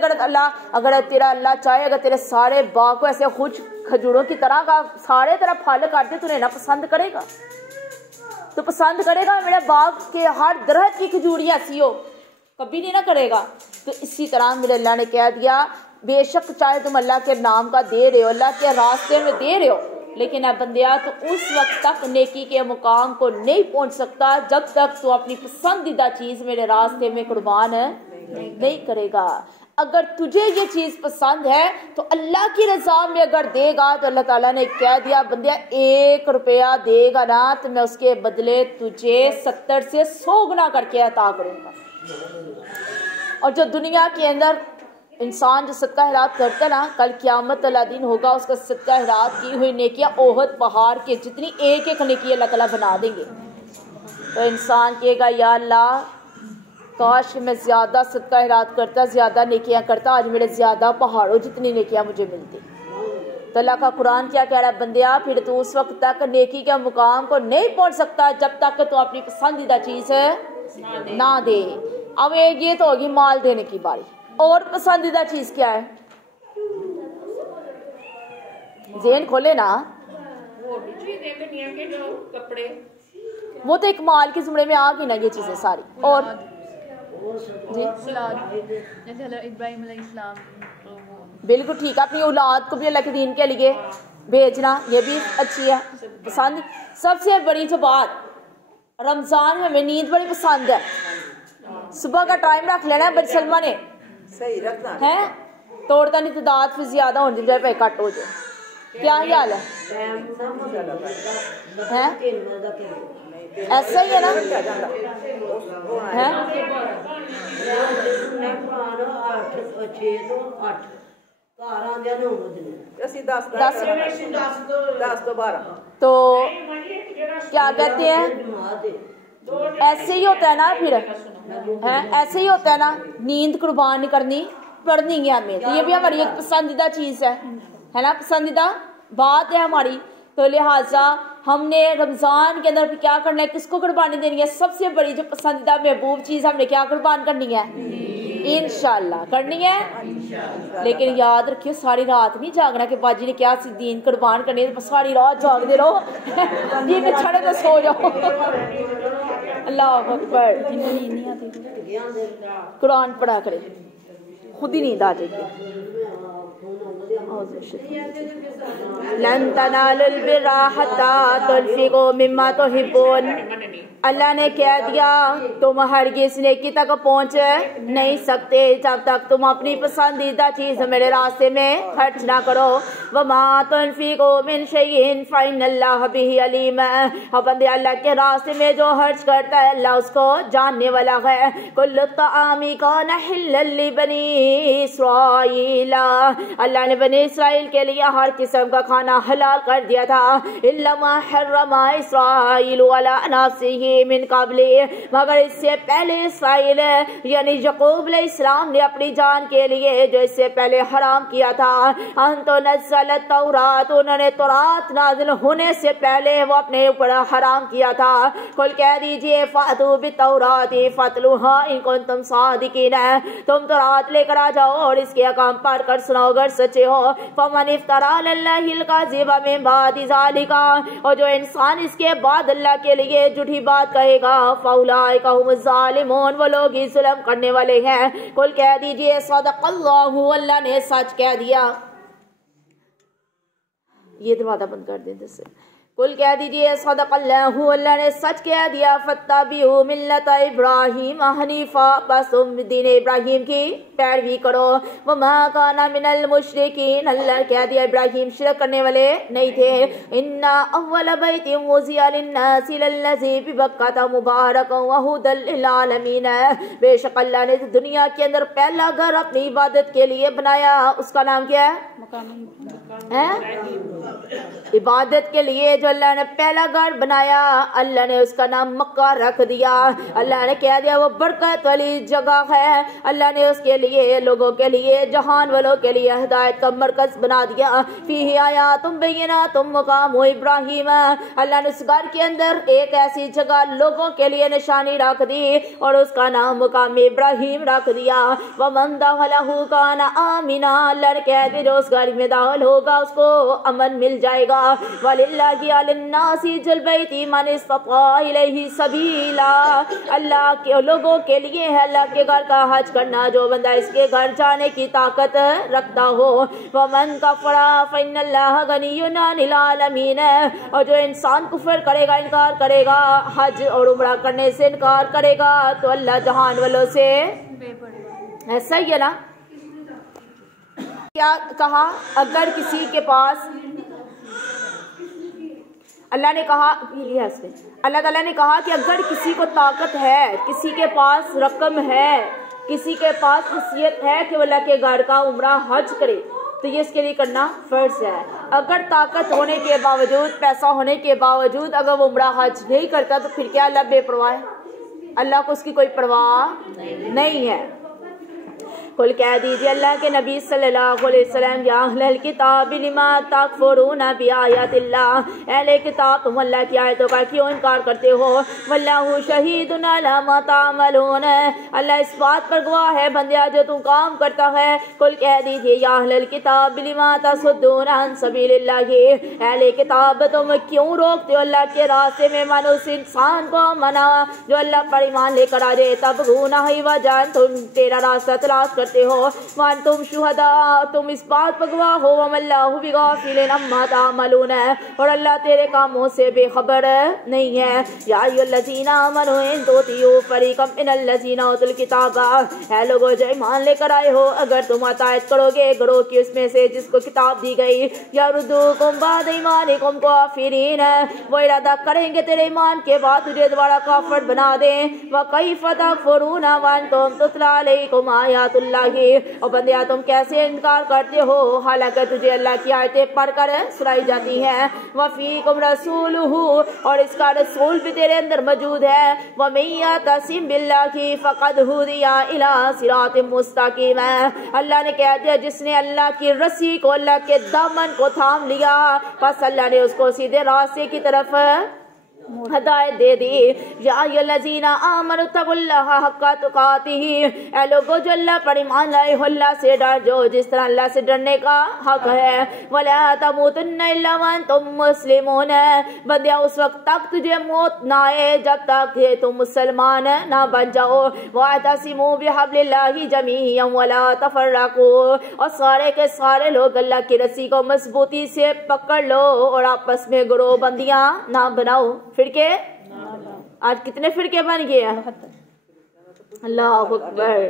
اگر تیرا اللہ چاہے اگر تیرے سارے باغ کو ایسے خوش کھجوروں کی طرح کا سارے طرح پھل کر دے, تو نہ پسند کرے گا, تو پسند کرے گا میرے باغ کے ہر درخت کی کھجوریاں ایسی ہو, کبھی نہیں نہ کرے گا. تو اسی طرح میرے اللہ نے کہہ دیا بے شک چاہے تم اللہ کے نام کا دے رہے ہو, اللہ کے راستے میں دے رہے ہو, لیکن اے بندیا تو اس وقت تک نیکی کے مقام کو نہیں پہنچ سکتا جب تک تو اپنی پسندیدہ چیز میرے راستے میں قربان نہیں کرے گا. اگر تجھے یہ چیز پسند ہے تو اللہ کی رضا میں اگر دے گا, تو اللہ تعالیٰ نے کہہ دیا بندیا 1 روپیہ دے گا نا تو میں اس کے بدلے تجھے 70 سے 100 گنا کر کے عطا کروں گا. اور جو دنیا کے اندر انسان جو صدقہ خیرات کرتا ہے نا, کل قیامت اللہ دن ہوگا اس کا صدقہ خیرات کی ہوئی نیکیاں احد پہاڑ کے جتنی ایک ایک نیکی اللہ تعالیٰ بنا دیں گے. تو انسان کہے گا یا اللہ کاش میں زیادہ صدقہ خیرات کرتا, زیادہ نیکیاں کرتا, آج میرے زیادہ پہاڑوں جتنی نیکیاں مجھے ملتی. تو اللہ کا قرآن کیا کہہ رہا ہے, بندیا پھر تو اس وقت تک نیکی کے مقام کو نہیں پہنچ سکتا جب تک تو اپنی پسندیدہ چیز نہ دے. اب یہ تو ہوگی مال دینے کی باری, اور پسندیدہ چیز کیا ہے, ذہن کھولے نا, وہ تو ایک مال کے زمرے میں آ گئی نا یہ چیزیں ساری. اور جی ابراہیم علیہ السلام بالکل ٹھیک ہے, اپنی اولاد کو بھی اللہ کے دین کے لیے بھیجنا یہ بھی اچھی ہے پسند. سب سے بڑی جو بات رمضان میں ہمیں نیند بڑی پسند ہے, صبح کا ٹائم رکھ لینا ہے. بچ سلمہ نے صحیح رکھنا ہے, توڑتا نہیں تو دانت پھر زیادہ ہو جائے پہ کٹ ہو جائے. کیا خیال ہے ایسا ہی ہے نا, تو کیا کہتے ہیں ایسے ہی ہوتا ہے نا, پھر ایسے ہی ہوتا ہے نا, نیند قربان کرنی پڑنی ہے ہمیں. تو یہ بھی ہماری ایک پسندیدہ چیز ہے نا, پسندیدہ بات ہے ہماری. تو لہٰذا ہم نے رمضان کے اندر بھی کیا کرنا ہے, کس کو قربانی دینی ہے, سب سے بڑی جو پسندیدہ محبوب چیز ہم نے کیا قربان کرنی ہے, انشاءاللہ کرنی ہے. لیکن یاد رکھیے ساری رات نہیں جاگنا کہ باجی نے کیا دین قربان کرنی ہے, ساری رات جاگتے رہو, دین چھڑے تو سو جاؤ. اللہ اکبر, قرآن پڑھا کرے خود ہی نیند آ جائے گی. لن تنالوا البر حتى تنفقوا مما تحبون. اللہ نے کہہ دیا تم ہرگز نیکی تک پہنچ نہیں سکتے جب تک تم اپنی پسندیدہ چیز میرے راستے میں خرچ نہ کرو. وما تنفقوا من شيء فإن الله به عليم. اور بندے اللہ کے راستے میں جو خرچ کرتا ہے اللہ اس کو جاننے والا ہے. كل الطعام كان حلا لبني إسرائيل. اللہ نے بنی اسرائیل کے لیے ہر قسم کا کھانا حلال کر دیا تھا. إلا ما حرم إسرائيل على نفسه من قبل. مگر اس سے پہلے اسرائیل یعنی یعقوب علیہ السلام نے اپنی جان کے لیے جو اس سے پہلے حرام کیا تھا. ان تو نزل التورات. انہوں نے تورات نازل ہونے سے پہلے وہ اپنے اوپر حرام کیا تھا. قل کہہ دیجئے فاتوا بالتورات فاتلوها ان کنتم صادقین. تم تورات لے کر آ جاؤ اور اس کے احکام پڑھ کر سناؤ اگر سچے ہو. فمن افترى على الله الكذب من بعد ذلك. اور جو انسان اس کے بعد اللہ کے لیے جھوٹی بات کہے گا فاولئک هم الظالمون. وہ لوگ ہی ظلم کرنے والے ہیں. قل کہہ دیجئے صدق اللہ. اللہ نے سچ کہہ دیا. یہ دروازہ بند کر دیں جس سے. قل کہہ دیجئے صدق اللہ. اللہ نے سچ کہہ دیا. فاتبعوا ملت ابراہیم حنیفا. بس تم دین ابراہیم کی پیروی کرو. وما کان من المشرکین. اللہ کہہ دیا ابراہیم شرک کرنے والے نہیں تھے. ان اول بیت وضع للناس للذی ببکۃ مبارکا وہدی للعالمین. بے شک اللہ نے دنیا کے اندر پہلا گھر اپنی عبادت کے لیے بنایا. اس کا نام کیا ہے؟ عبادت کے لیے جو اللہ نے پہلا گھر بنایا اللہ نے اس کا نام مکہ رکھ دیا. اللہ نے کہہ دیا وہ برکت والی جگہ ہے. اللہ نے اس کے لیے لوگوں کے لیے جہان والوں کے لیے ہدایت کا مرکز بنا دیا. فیہ آیات بینات مقام ابراہیم. اللہ نے اس گھر کے اندر ایک ایسی جگہ لوگوں کے لیے نشانی رکھ دی اور اس کا نام مقام ابراہیم رکھ دیا. ومن دخلہ کان آمنا. اللہ نے کہہ دیا جو اس گھر میں داخل ہوگا اس کو امن مل جائے گا. وَلِلَّهِ عَلَى النَّاسِ حِجُّ الْبَيْتِ مَنِ اسْتَطَاعَ إِلَيْهِ سَبِيلًا. اللہ کے لوگوں کے لیے ہے اللہ کے گھر کا حج کرنا جو بندہ اس کے گھر جانے کی طاقت رکھتا ہو. وَمَنْ كَفَرَ فَإِنَّ اللَّهَ غَنِيٌّ عَنِ الْعَالَمِينَ. اور جو انسان کفر کرے گا انکار کرے گا حج اور عمرہ کرنے سے انکار کرے گا تو اللہ جہان والوں سے ایسا ہی ہے نا. کیا کہا اگر کسی کے پاس اللہ نے کہا اللہ تعالیٰ نے کہا کہ اگر کسی کو طاقت ہے کسی کے پاس رقم ہے کسی کے پاس حیثیت ہے کہ وہ اللہ کے گھر کا عمرہ حج کرے تو یہ اس کے لیے کرنا فرض ہے. اگر طاقت ہونے کے باوجود پیسہ ہونے کے باوجود اگر وہ عمرہ حج نہیں کرتا تو پھر کیا اللہ بے پرواہ ہے؟ اللہ کو اس کی کوئی پرواہ نہیں ہے. قل کہہ دیجئے اللہ کے نبی صلی اللہ علیہ وسلم یا اہل الکتاب لما تکفرون بآیات اللہ. اہل کتاب تم اللہ کی آیتوں کا کیوں انکار کرتے ہو؟ واللہ شہید علی ما تعملون. اللہ اس بات پر گواہ ہے بندیا جو تم کام کرتا ہے. قل کہہ دیجئے یا اہل الکتاب لما تصدون عن سبیل اللہ. اہل کتاب تم کیوں روکتے ہو اللہ کے راستے میں من اس انسان کو منا جو اللہ پر ایمان لے کر آ جائے. تبغون عوجا. تم تیرا راستہ تلاش کرتے ہو. وان تم شہداء. تم اس بات پر گواہ ہو. وما اللہ بغافل عما تعملون. اور اللہ تیرے کاموں سے بے خبر نہیں ہے. یا ایھا الذین آمنوا ان تطیعوا فریقا من الذین اوتوا الکتاب. اے لوگوں جو ایمان لے کر آئے ہو اگر تم اطاعت کرو گے گروہ کی اس میں سے جس کو کتاب دی گئی یردوکم بعد ایمانکم کافرین. وہ ارادہ کریں گے تیرے ایمان کے بعد تجھے دوبارہ کافر بنا دیں. وکیف تکفرون وانتم تتلی علیکم آیات اللہ. اور بندیا تم کیسے انکار کرتے ہو حالانکہ تجھے اللہ کی آیتیں پڑھ کر سنائی جاتی ہیں. وفیکم رسولہ. اور اس کا رسول بھی تیرے اندر موجود ہے. ومن یعتصم باللہ فقد ہدی الی صراط مستقیم. اللہ نے کہہ دیا جس نے اللہ کی رسی کو اللہ کے دامن کو تھام لیا بس اللہ نے اس کو سیدھے راستے کی طرف ہدایت دے دی. یا ایھا الذین آمنوا اتقوا اللہ حق تقاتہ. اے لوگوں جو اللہ پر ایمان لائے ہو اللہ سے ڈر جو جس طرح اللہ سے ڈرنے کا حق ہے. ولا تموتن الا وانتم مسلمون. بندیا اس وقت تک تجھے موت نہ آئے جب تک کہ تم مسلمان نہ بن جاؤ. واعتصموا بحبل اللہ جميعا ولا تفرقوا. اور سارے کے سارے لوگ اللہ کی رسی کو مضبوطی سے پکڑ لو اور آپس میں گروہ بندیاں نہ بناؤ. پھر کے آج کتنے فرقے بن گئے ہیں؟ اللہ اکبر.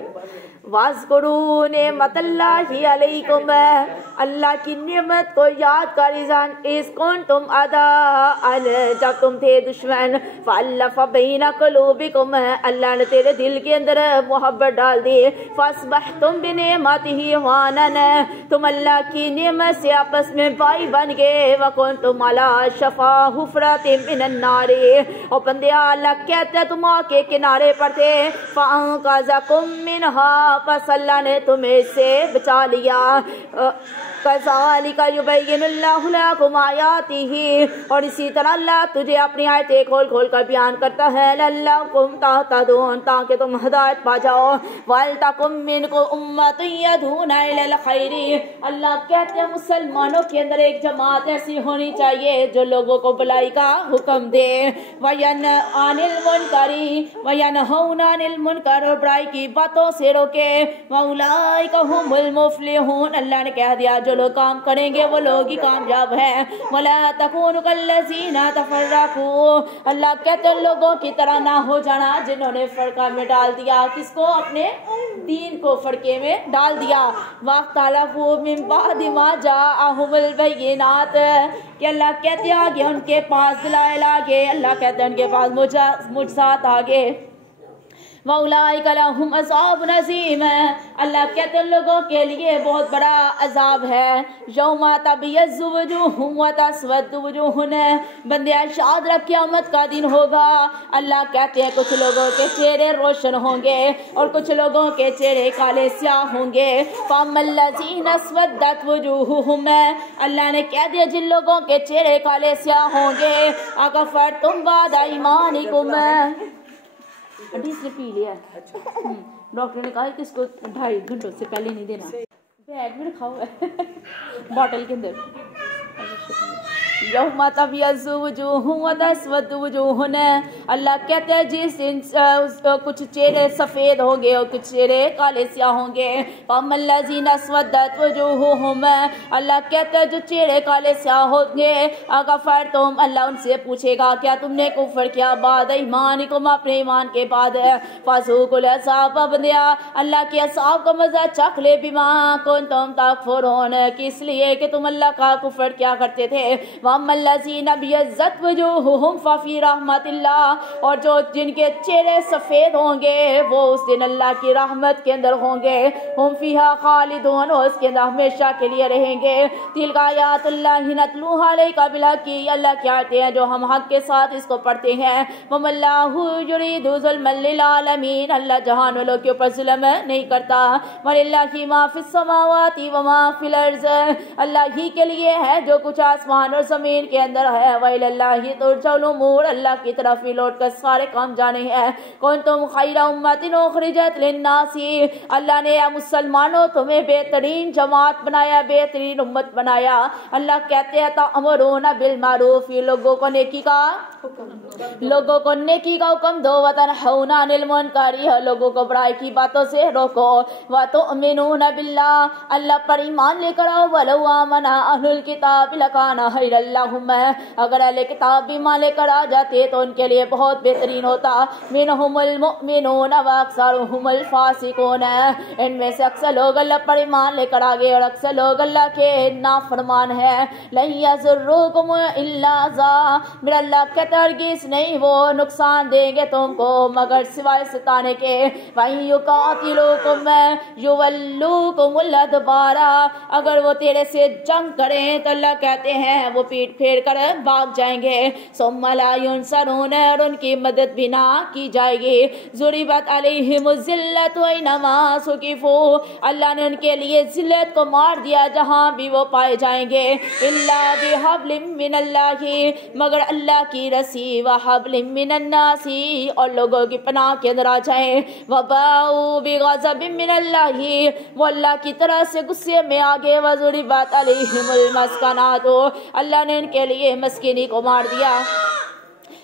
واذکروا نعمت اللہ علیکم، اللہ کی نعمت کو یاد کریزان. اذ کنتم اعداء، جب تم تھے دشمن. فالف بین قلوبکم، اللہ نے تیرے دل کے اندر محبت ڈال دی. فاصبحتم بنعمتہ اخوانا، تم اللہ کی نعمت سے آپس میں بھائی بن گئے. وکنتم علی شفا حفرۃ من النار، اور بندیا اللہ کہتے ہیں تم آگ کے کنارے پر تھے. فانقذکم منہا، پس اللہ نے تمہیں سے بچا لیا. کذالک یبین اللہ لکم آیاتہ، اور اسی طرح اللہ تجھے اپنی آیتیں کھول کھول کر بیان کرتا ہے. لعلکم تہتدون، تاکہ تم ہدایت پا جاؤ. ولتکن منکم امۃ یدعون الی الخیر، اللہ کہتے ہیں مسلمانوں کے اندر ایک جماعت ایسی ہونی چاہیے جو لوگوں کو بھلائی کا حکم دے. وینہون عن المنکر، وینہون عن المنکر، اور برائی کی باتوں سے روکے. واولئک هم المفلحون، اللہ نے کہہ دیا جو لوگ کام کریں گے وہ لوگ ہی کامیاب ہیں. ولا تکونوا کالذین تفرقوا، اللہ کہتے ہیں لوگوں کی طرح نہ ہو جانا جنہوں نے فرقہ میں ڈال دیا. کس کو؟ اپنے دین کو فرقے میں ڈال دیا. واختلفوا من بعد ما جاءهم البینات، کہ اللہ کہتے ہیں آگے ان کے پاس دلائل آگے، اللہ کہتے ہیں ان کے پاس معجزات آگے. وَأُولَٰئِكَ لَهُمْ عَذَابٌ عَظِيمٌ، اللہ کہتے ہیں لوگوں کے لیے بہت بڑا عذاب ہے. یوم تبیض وجوہ وتسود وجوہ، بندے یاد رکھ قیامت کا دن ہوگا. اللہ کہتے ہیں کچھ لوگوں کے چہرے روشن ہوں گے اور کچھ لوگوں کے چہرے کالے سیاہ ہوں گے. فَأَمَّا الَّذِينَ اسْوَدَّتْ وُجُوهُهُمْ، اللہ نے کہہ دیا جن لوگوں کے چہرے کالے سیاہ ہوں گے. أَكَفَرْتُمْ بَعْدَ إِيمَانِكُمْ، حدیث نے پی لیا. ڈاکٹر نے کہا کہ اس کو 2.5 گھنٹوں سے پہلے نہیں دینا. بیگ میں رکھا ہوا ہے باٹل کے اندر. یوم تبیض وجوہ وتسود وجوہ، اللہ کہتے ہیں جس دن کچھ چہرے سفید ہوں گے اور کچھ چہرے کالے سیاہ ہوں گے. فَأَمَّا الَّذِينَ اسْوَدَّتْ وُجُوهُهُمْ، اللہ کہتے ہیں جو چہرے کالے سیاہ ہوں گے. أَكَفَرْتُمْ، اللہ ان سے پوچھے گا کیا تم نے کفر کیا بعد ایمانکم، اپنے ایمان کے بعد. فَذُوقُوا الْعَذَابَ، بندیا اللہ کے عذاب کا مزہ چکھ لے. بِمَا كُنتُمْ تَكْفُرُونَ، اس لیے کہ تم اللہ کا کفر کیا کرتے تھے. وَأَمَّا الَّذِينَ ابْيَضَّتْ وُجُوهُهُمْ فَفِي رَحْمَةِ اللَّهِ، اور جو جن کے چہرے سفید ہوں گے وہ اس دن اللہ کی رحمت کے اندر ہوں گے. هُمْ فِيهَا خَالِدُونَ، اور اس کے اندر ہمیشہ کے لیے رہیں گے. تِلْكَ آیاتُ اللَّهِ نَتْلُوهَا عَلَيْكَ بِالْحَقِّ، اللہ کی آیتیں ہیں جو ہم حق کے ساتھ اس کو پڑھتے ہیں. وَمَا اللَّهُ يُرِيدُ ظُلْمًا لِلْعَالَمِينَ، اللہ جہان والوں کے اوپر ظلم نہیں کرتا. وَلِلَّهِ مَا فِي السَّمَاوَاتِ وَمَا فِي الْأَرْضِ، اللہ ہی کے لیے ہے جو کچھ آسمان اور زمین کے اندر ہے. وَإِلَى اللَّهِ تُرْجَعُ الْأُمُورُ، اللہ کی طرف ہی لوٹ کر سارے کام جانے ہیں. كُنتُمْ خَيْرَ أُمَّةٍ أُخْرِجَتْ لِلنَّاسِ، اللہ نے مسلمانوں تمہیں بہترین جماعت بنایا، بہترین امت بنایا. اللہ کہتے ہیں تَأْمُرُونَ بِالْمَعْرُوفِ، لوگوں کو نیکی کا حکم دو. وَتَنْهَوْنَ عَنِ الْمُنكَرِ، لوگوں کو برائی کی باتوں سے روکو. وَتُؤْمِنُونَ بِاللَّهِ، اللہ پر ایمان لے کر آؤ. وَلَوْ آمَنَ أَهْلُ الْكِتَابِ لَكَانَ خَيْرًا لَهُمْ، اگر اہل کتاب بھی ایمان لے کر آ جاتے تو ان کے لیے بہت بہترین ہوتا. مِنْهُمُ الْمُؤْمِنُونَ وَأَكْثَرُهُمُ الْفَاسِقُونَ، ان میں سے اکثر لوگ اللہ پر ایمان لے کر آگے اور اکثر لوگ اللہ کے نافرمان ہیں. لَن يَضُرُّوكُمْ إِلَّا أَذًى، میرا اللہ کہتا ہے ہرگز نہیں وہ نقصان دیں گے تم کو مگر سوائے ستانے کے. وَإِن يُقَاتِلُوكُمْ يُوَلُّوكُمُ الْأَدْبَارَ، اگر وہ تیرے سے جنگ کریں تو اللہ کہتے ہیں وہ پیٹ پھیر کر بھاگ جائیں گے. ثُمَّ لَا يُنصَرُونَ، اور ان کی مدد بھی نہ کی جائے گی. ضُرِبَتْ عَلَيْهِمُ الذِّلَّةُ أَيْنَمَا ثُقِفُوا، اللہ نے ان کے لیے ذلت کو مار دیا جہاں بھی وہ پائے جائیں گے. إِلَّا بِحَبْلٍ مِّنَ اللَّهِ، مگر اللہ کی رسی. وَحَبْلٍ مِّنَ النَّاسِ، اور لوگوں کی پناہ کے اندر آ جائیں. وَبَاءُوا بِغَضَبٍ مِّنَ اللَّهِ، وہ اللہ کی طرح سے غصے میں آگے. وَضُرِبَتْ عَلَيْهِمُ الْمَسْكَنَاتُ، اللہ نے ان کے لیے مسکینی کو مار دیا.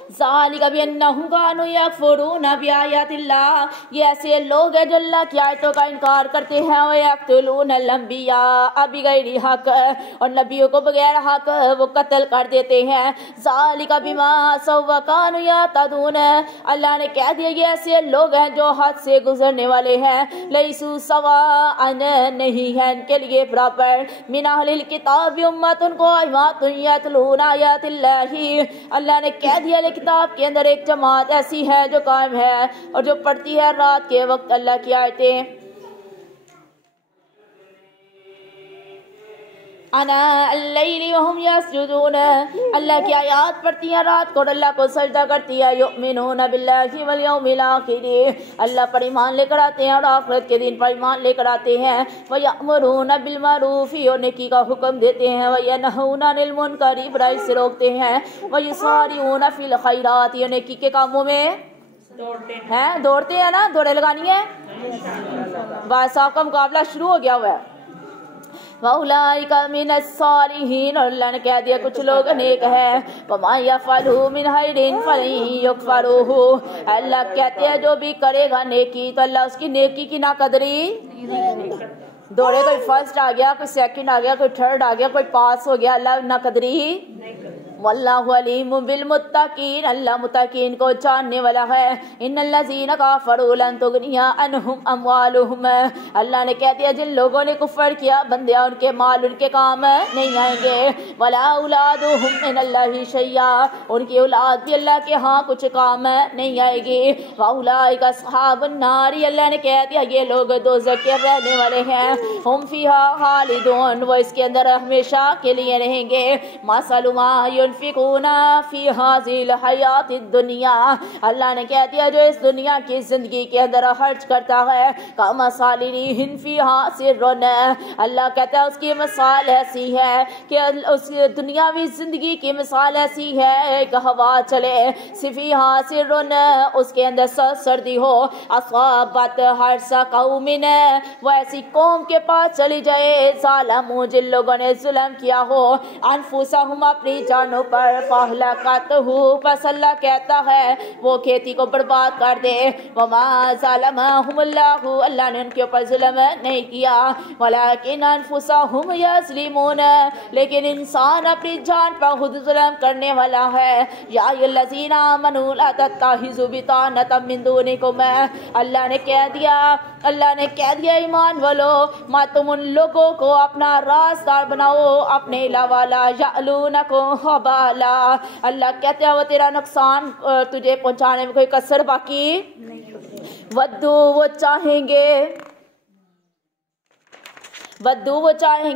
ذالک بأنہم کانوا یکفرون بآیاتللہ، یہ ایسے لوگ ہیں جو اللہ کی آیتوں کا انکار کرتے ہیں، ویقتلون الانبیاء بغیر حق، اور نبیوں کو بغیر حق وہ قتل کر دیتے ہیں۔ ذالک بما عصوا وکانوا یعتدون، اللہ نے کہہ دیا یہ ایسے لوگ ہیں جو حد سے گزرنے والے ہیں۔ لیسوا سواء، نہیں ہے ان کے لیے برابر، من اہل الکتاب امۃ قائمۃ یتلون آیات اللہ، اللہ نے کہہ دیا کتاب کے اندر ایک جماعت ایسی ہے جو قائم ہے اور جو پڑھتی ہے رات کے وقت اللہ کی آیتیں۔ انا اللیل وهم یسجدون، اللہ کی آیات پڑھتی ہیں رات کو اور اللہ کو سجدہ کرتی ہے۔ یؤمنون باللہ والیوم الآخر، اللہ پر ایمان لے کر آتے ہیں اور آخرت کے دن پر ایمان لے کر آتے ہیں۔ ویأمرون بالمعروف، اور نیکی کا حکم دیتے ہیں۔ وینہون عن المنکر، برائی سے روکتے ہیں۔ ویسارعون فی الخیرات، یہ نیکی کے کاموں میں دوڑتے ہیں نا، دوڑے لگانی ہے، بھائی صاحب کا مقابلہ شروع ہو گیا ہوا ہے۔ وَأُولَئِكَ مِنَ الصَّالِحِينَ، اور اللہ نے کہہ دیا کچھ لوگ نیک ہیں۔ وَمَا يَفْعَلُوا مِنْ خَيْرٍ فَلَن يُكْفَرُوهُ، اللہ کہتے ہیں جو بھی کرے گا نیکی تو اللہ اس کی نیکی کی ناقدری دوڑے، کوئی فرسٹ آ گیا، کوئی سیکنڈ آ گیا، کوئی تھرڈ آ گیا، کوئی پاس ہو گیا، اللہ ناقدری واللہ علیم بالمتقین، اللہ متقین کو جاننے والا ہے۔ ان الذین کفروا لن تغنی عنہم اموالہم، اللہ نے کہہ دیا جن لوگوں نے کفر کیا بندیا ان کے مال ان کے کام نہیں آئیں گے۔ ولا اولادہم من اللہ شیئا، ان کی اولاد بھی اللہ کے ہاں کچھ کام نہیں آئے گی۔ واولئک اصحاب النار، اللہ نے کہہ دیا یہ لوگ دوزخ کے رہنے والے ہیں۔ ہم فیہا خالدون، وہ اس کے اندر ہمیشہ کے لیے رہیں گے۔ مثل ما ينفقون فی هذه الحیات الدنیا، اللہ نے کہہ دیا جو اس دنیا کی زندگی کے اندر خرچ کرتا ہے، کمثل ریح فیہا سر، اللہ کہتا ہے اس کی مثال ایسی ہے کہ اس دنیاوی زندگی کی مثال ایسی ہے ایک ہوا چلے، فیہا سر، اس کے اندر سردی ہو، اصابت حرث قوم، وہ ایسی قوم کے پاس چلی جائے، ظالموا، جن لوگوں نے ظلم کیا ہو، انفسہم، اپنی جانوں پر، فاہلکتہ، پس اللہ کہتا ہے وہ کھیتی کو برباد کر دے۔ وما ظلمہم اللہ، اللہ نے ان کے اوپر ظلم نہیں کیا، ولکن انفسہم یظلمون، لیکن انسان اپنی جان پر خود ظلم کرنے والا ہے۔ یا ایھا الذین آمنوا لا تتخذوا بطانۃ من دونکم، اللہ نے کہہ دیا ایمان والو ما تم ان لوگوں کو اپنا رازدار بناؤ اپنے علاوہ، لا یعلونکم خبالا، اللہ کہتے ہیں وہ تیرا نقصان تجھے پہنچانے میں کوئی کسر باقی ودو، وہ چاہیں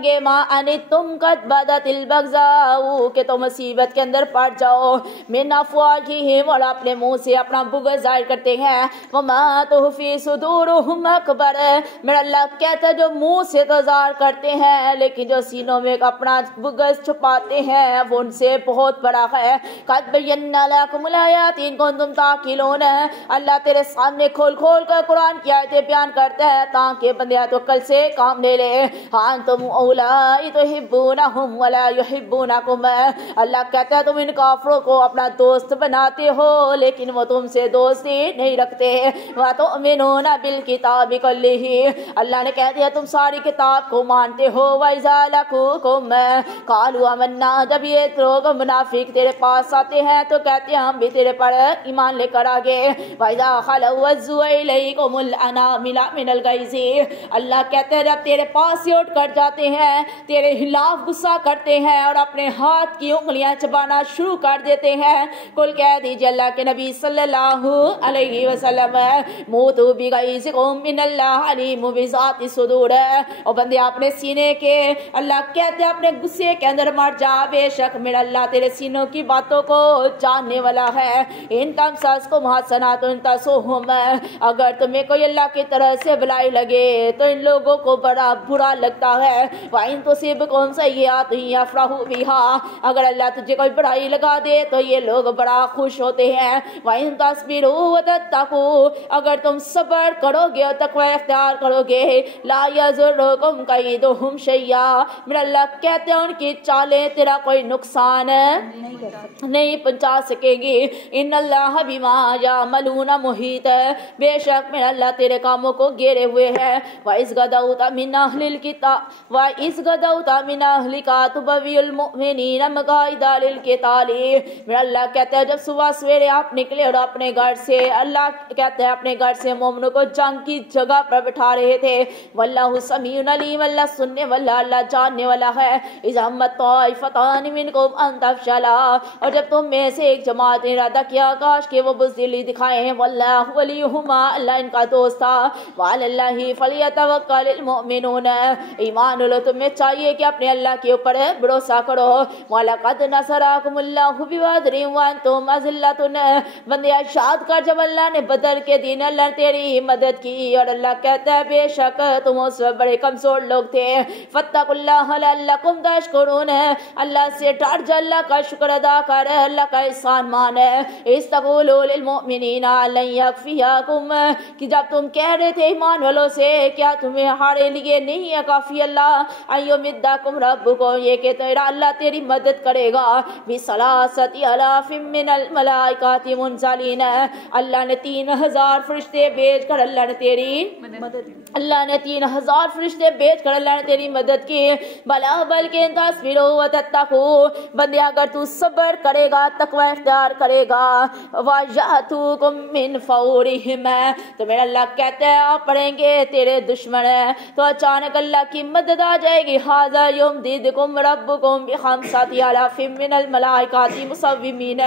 گے ما انتم قد بدت البغضاء، کہ تم مصیبت کے اندر پڑ جاؤ، من افواہہم، اور اپنے منہ سے اپنا بغض ظاہر کرتے ہیں، وما تخفی صدورہم اکبر، میرا اللہ کہتا ہے جو منہ سے تو ظاہر کرتے ہیں لیکن جو سینوں میں اپنا بغض چھپاتے ہیں وہ ان سے بہت بڑا ہے۔ قد بینا لکم الآیات ان کنتم تعقلون، اللہ تیرے سامنے کھول کھول کر قرآن کی آیتیں بیان کرتا ہے تاکہ بندے تو کل سے کام لے لے۔ انتم اولائی تحبونہم ولا یحبونکم، اللہ کہتا ہے تم ان کافروں کو اپنا دوست بناتے ہو لیکن وہ تم سے دوستی نہیں رکھتے۔ وتؤمنون بالکتاب کلہ، اللہ نے کہہ دیا تم ساری کتاب کو مانتے ہو۔ وَإِذَا لَقُوكُمْ قَالُوا آمَنَّا، جب یہ لوگ منافق تیرے پاس آتے ہیں تو کہتے ہیں ہم بھی تیرے پر ایمان لے کر آگے۔ وَإِذَا خَلَوْا عَزُّوا إِلَيْكُمُ الْأَنَامِلَ مِنَ الْغَيْظِ، اللہ کہتے ہیں جب تیرے پاس سے اٹھ کر جاتے ہیں تیرے خلاف غصہ کرتے ہیں اور اپنے ہاتھ کی انگلیاں چبانا شروع کر دیتے ہیں، کل کہہ دیجئے اللہ کے نبی صلی اللہ علیہ وسلم موتوا بغیظکم ان اللہ علیم بذات الصدور، اور بندے اپنے سینے کے، اللہ کہتے ہیں اپنے غصے کے اندر مر جا، بے شک میرا اللہ تیرے سینوں کی باتوں کو جاننے والا ہے۔ ان تمسسکم حسنۃ تسؤہم، اگر تمہیں کوئی اللہ کی طرف سے بلائی لگے تو ان لوگوں کو بڑا برا برا لگتا ہے. وَإِن تُصِبْكُمْ سَيِّئَةٌ يَفْرَحُوا بِهَا, اگر اللہ تجھے کوئی برائی لگا دے تو یہ لوگ بڑا خوش ہوتے ہیں. وَإِن تَصْبِرُوا وَتَتَّقُوا, اگر تم صبر کرو گے اور تقوی اختیار کرو گے, لا يَضُرُّكُمْ كَيْدُهُمْ شَيْئًا, میرا اللہ کہتے ہیں ان کی چالیں تیرا کوئی نقصان نہیں پہنچا سکے گی. ان اللہ بما یعملون محیط, بے شک میرا اللہ تیرے کاموں کو گھیرے ہوئے ہے. وَإِذْ غَدَوْتَ مِنْ أَهْلِكَ تُبَوِّئُ الْمُؤْمِنِينَ مَقَاعِدَ لِلْقِتَالِ, میرا اللہ کہتا ہے جب صبح سویرے آپ نکلے اور اپنے گھر سے, اللہ کہتا ہے اپنے گھر سے مومنوں کو جنگ کی جگہ پر بٹھا رہے تھے. وَاللَّهُ سَمِيعٌ عَلِيمٌ, اللہ سننے والا, اللہ جاننے والا ہے. إِذْ هَمَّتْ طَائِفَتَانِ مِنْكُمْ أَنْ تَفْشَلَا, اور جب تم میں سے ایک جماعت نے ارادہ کیا کاش کہ وہ بزدلی دکھائیں, وَاللَّهُ وَلِيُّهُمَا, اللہ ان کا دوست تھا. وَعَلَى اللَّهِ فَلْيَتَوَكَّلِ الْمُؤْمِنُونَ, ایمان والو تمہیں چاہیے کہ اپنے اللہ کے اوپر بھروسہ کرو. وَلَقَدْ نَصَرَكُمُ اللَّهُ بِبَدْرٍ وَأَنْتُمْ أَذِلَّةٌ, بندے یاد کر جب اللہ نے بدر کے دن اللہ نے تیری مدد کی, اور اللہ کہتا ہے بے شک تم اس وقت بڑے کمزور لوگ تھے. فَاتَّقُوا اللَّهَ لَعَلَّكُمْ تَشْكُرُونَ, اللہ سے ڈر جا, اللہ کا شکر ادا کر, اللہ کا احسان مان. اسْتَقُولُوا لِلْمُؤْمِنِينَ لَن يَكْفِيَكُمْ, کہ جب تم کہہ رہے تھے ایمان والوں سے کیا تمہارے لیے نہیں ہے کافی اللہ, اَيُمِدَّكُمْ رَبُّكُمْ, یہ کہ تیرا اللہ تیری مدد کرے گا, بِثَلَاثَةِ آلَافٍ مِّنَ الْمَلَائِكَةِ مُنزَلِينَ, اللہ نے 3000 فرشتے بھیج کر اللہ نے تیری مدد, اللہ نے 3000 فرشتے بھیج کر اللہ نے تیری مدد کی. بلا بلکہ تصبروا وتتقوا, بندے اگر تو صبر کرے گا تقوی اختیار کرے گا, وَيَأْتُوكُم مِّن فَوْرِهِمْ, تو میرا اللہ کہتا ہے آپ پڑھیں گے تیرے دشمن تو اچانک اللہ کی مدد آ جائے گی. هَذَا يُمْدِدْكُمْ رَبُّكُمْ بِخَمْسَةِ آلَافٍ مِّنَ الْمَلَائِكَةِ مُصَوِّمِينَ,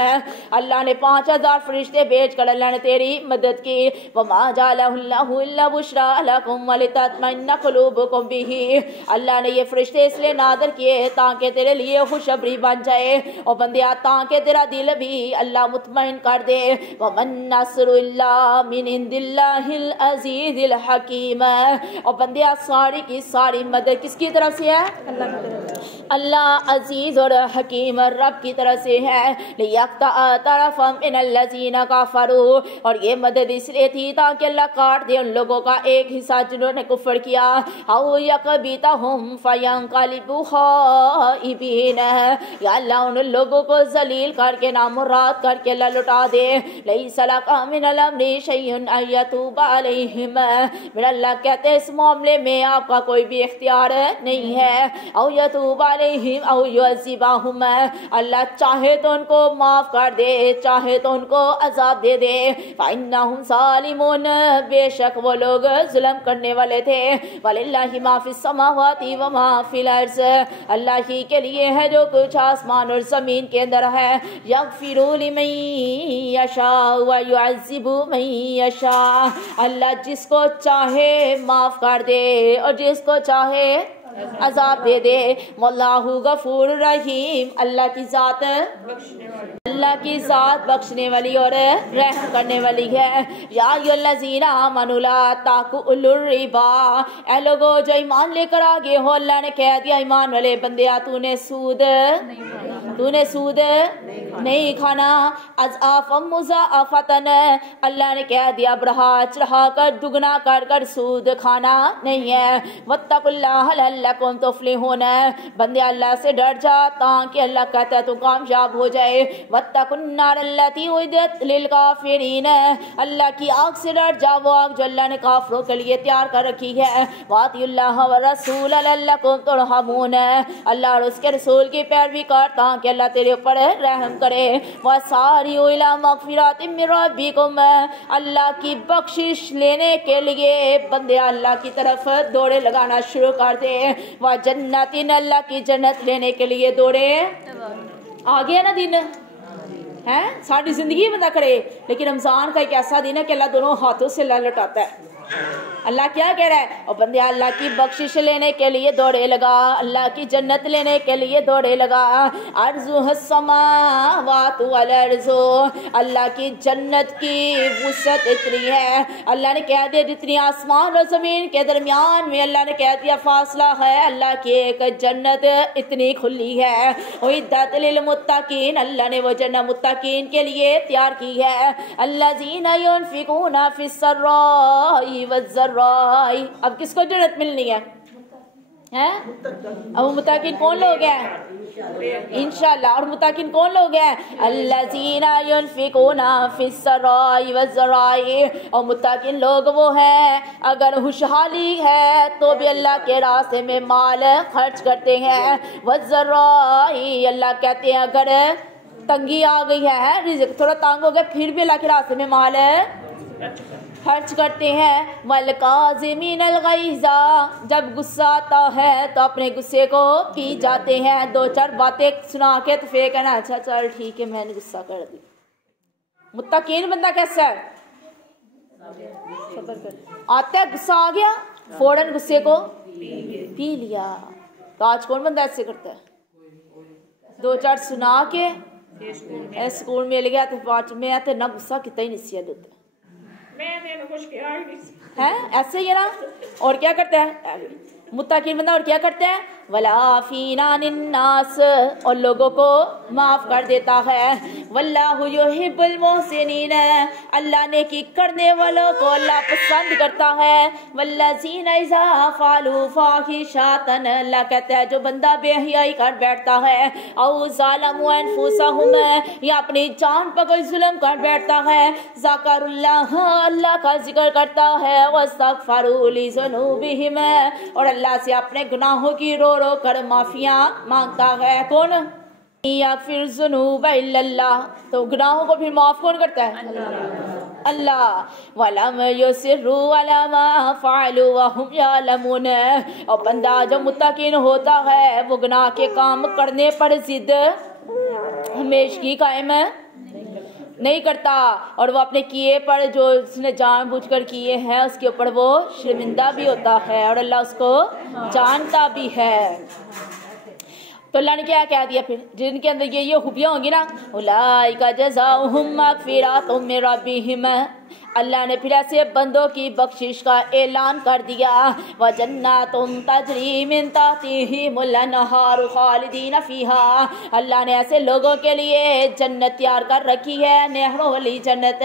اللہ نے 5000 فرشتے بھیج کر اللہ نے تیری مدد کی. وَمَا جَعَلَهُ اللَّهُ إِلَّا بُشْرَىٰ لَكُمْ وَلِتَطْمَئِنَّ قُلُوبُكُمْ بِهِ, اللہ نے یہ فرشتے اس لیے نازل کیے تاکہ تیرے لیے خوشخبری بن جائے, اور بندیا تاکہ تیرا دل بھی اللہ مطمئن کر دے. وَمَن نَّصْرُ إِلَّا مِنْ عِندِ اللَّهِ الْعَزِيزِ الْحَكِيمِ, اور بندیا ساری کی ساری مدد کس کی طرف سے ہے؟ اللہ کی طرف سے, اللہ عزیز اور حکیم رب کی طرف سے ہے. لِيَقْطَعَ طَرَفًا مِّنَ الَّذِينَ كَفَرُوا, اور یہ مدد اس لیے تھی تاکہ اللہ کاٹ دے ان لوگوں کا ایک حصہ جنہوں نے کفر کیا. أَوْ يَقْبِضَهُمْ فَيَنقَلِبُوا خَائِبِينَ, یا اللہ ان لوگوں کو ذلیل کر کے نامراد کر کے اللہ لٹا دے. لَيْسَ لَكَ مِنَ الْأَمْرِ شَيْءٌ أَن يَتُوبَ عَلَيْهِمْ, میرا اللہ کہتے ہیں اس معاملے میں آپ کا کوئی بھی اختیار نہیں ہے. أَوْ يَتُوبَ عَلَيْهِمْ أَوْ يُعَذِّبَهُمْ, اللہ چاہے تو ان کو معاف کر دے, چاہے تو ان کو عذاب دے دے. فَإِنَّهُمْ ظَالِمُونَ, بے شک وہ لوگ ظلم کرنے والے تھے. وَلِلَّهِ مَا فِي السَّمَاوَاتِ وَمَا فِي الْأَرْضِ, اللہ ہی کے لیے ہے جو کچھ آسمان اور زمین کے اندر ہے. يَغْفِرُ لِمَن يَشَاءُ وَيُعَذِّبُ مَن يَشَاءُ, اللہ جس کو چاہے معاف کر دے اور جس کو چاہے عذاب دے دے. واللہ غفور رحیم, اللہ کی ذات بخشنے والی اور رحم کرنے والی ہے. یا ایھا الذین آمنوا لا تأکلوا الربا, اے لوگو جو ایمان لے کر آگے ہو, اللہ نے کہہ دیا ایمان والے بندیا تو نے سود نہیں کھانا. اضعافا مضاعفتن, اللہ نے کہہ دیا بڑھا چڑھا کر دگنا کر کر سود کھانا نہیں ہے. واتقوا اللہ لعلکم تفلحون, بندے اللہ سے ڈر جا تاکہ اللہ کہتا ہے تو کامیاب ہو جائے. واتقوا النار التی اعدت للکافرین, اللہ کی آگ سے ڈر جا, وہ آگ جو اللہ نے کافروں کے لیے تیار کر رکھی ہے. واطیعوا اللہ والرسول لعلکم ترحمون, اللہ اور اس کے رسول کی پیروی کر تاکہ اللہ تیرے اوپر رحم کرے. وسارعوا الی مغفرۃ من ربکم, اللہ کی بخشش لینے کے لیے بندے اللہ کی طرف دوڑے لگانا شروع کر دے. وجنت, اللہ کی جنت لینے کے لیے دوڑے آگے نا دن ہے ساری زندگی بندہ کرے, لیکن رمضان کا ایک ایسا دن ہے کہ اللہ دونوں ہاتھوں سے اللہ لٹاتا ہے. اللہ کیا کہہ رہا ہے؟ اور بندے اللہ کی بخشش لینے کے لیے دوڑے لگا، اللہ کی جنت لینے کے لیے دوڑے لگا۔ ارضها السماوات والارض، اللہ کی جنت کی وسعت اتنی ہے، اللہ نے کہہ دیا جتنی آسمان اور زمین کے درمیان میں اللہ نے کہہ دیا فاصلہ ہے، اللہ کی ایک جنت اتنی کھلی ہے۔ اعدت للمتقین، اللہ نے وہ جنت متقین کے لیے تیار کی ہے۔ الذین ينفقون فی السراء والضراء، اب کس کو جنت ملنی ہے؟ اب متقین کون لوگ ہیں؟ انشاءاللہ۔ اور متقین کون لوگ ہیں؟ الذین ينفقون فی السراء والضراء، اور متقین لوگ وہ ہیں اگر خوشحالی ہے تو بھی اللہ کے راستے میں مال خرچ کرتے ہیں۔ والضراء، اللہ کہتے ہیں اگر تنگی آ گئی ہے، رزق تھوڑا تنگ ہو گیا، پھر بھی اللہ کے راستے میں مال خرچ کرتے ہیں۔ والکاظمین الغیظ، جب غصہ آتا ہے تو اپنے غصے کو پی جاتے ہیں، دو چار باتیں سنا کے تو پھر کہنا اچھا چل ٹھیک ہے میں نے غصہ کر دی۔ متقین بندہ کیسا ہے؟ صبر کر، آتا ہے غصہ آ گیا فوراً غصے کو پی لیا۔ تو آج کون بندہ ایسے کرتا ہے؟ دو چار سنا کے سکول مل گیا تو بعد میں آتے نہ غصہ کتنا ہی نصیحت ہوتا ہے ایسے ہی ہے نا۔ اور کیا کرتا ہے متقین بندہ؟ اور کیا کرتا ہے؟ والعافین عن الناس، اور لوگوں کو معاف کر دیتا ہے۔ واللہ یحب المحسنین، اللہ نیکی کرنے والوں کو اللہ پسند کرتا ہے۔ والذین اذا فعلوا فاحشۃ، اللہ کہتا ہے جو بندہ بے حیائی کر بیٹھتا ہے، او ظالموا انفسہم، یا اپنی جان پر کوئی ظلم کر بیٹھتا ہے، ذکر اللہ، اللہ کا ذکر کرتا ہے، واستغفروا لذنوبہم، اور اللہ سے اپنے گناہوں کی رو رو کر معافیاں مانگتا ہے۔ کون؟ یغفر الذنوب الا اللہ، تو گناہوں کو پھر معاف کون کرتا ہے؟ اللہ۔ وَلَمْ يُصِرُّوا عَلَىٰ مَا فَعَلُوا وَهُمْ يَعْلَمُونَ، اور بندہ جو متقین ہوتا ہے وہ گناہ کے کام کرنے پر ضد ہمیشگی قائم نہیں کرتا، اور وہ اپنے کیے پر جو اس نے جان بوجھ کر کیے ہیں اس کے اوپر وہ شرمندہ بھی ہوتا ہے، اور اللہ اس کو جانتا بھی ہے۔ تو اللہ نے کیا کہہ دیا پھر؟ جن کے اندر یہ خوبیاں ہوں گی نا، اولئک جزاؤہم مغفرۃ من ربہم، اللہ نے پھر ایسے بندوں کی بخشش کا اعلان کر دیا۔ وَجَنَّاتٌ تَجْرِی مِن تَحْتِہِمُ الْأَنْہَارُ خَالِدِینَ فِیہَا، اللہ نے ایسے لوگوں کے لیے جنت تیار کر رکھی ہے، نہروں والی جنت۔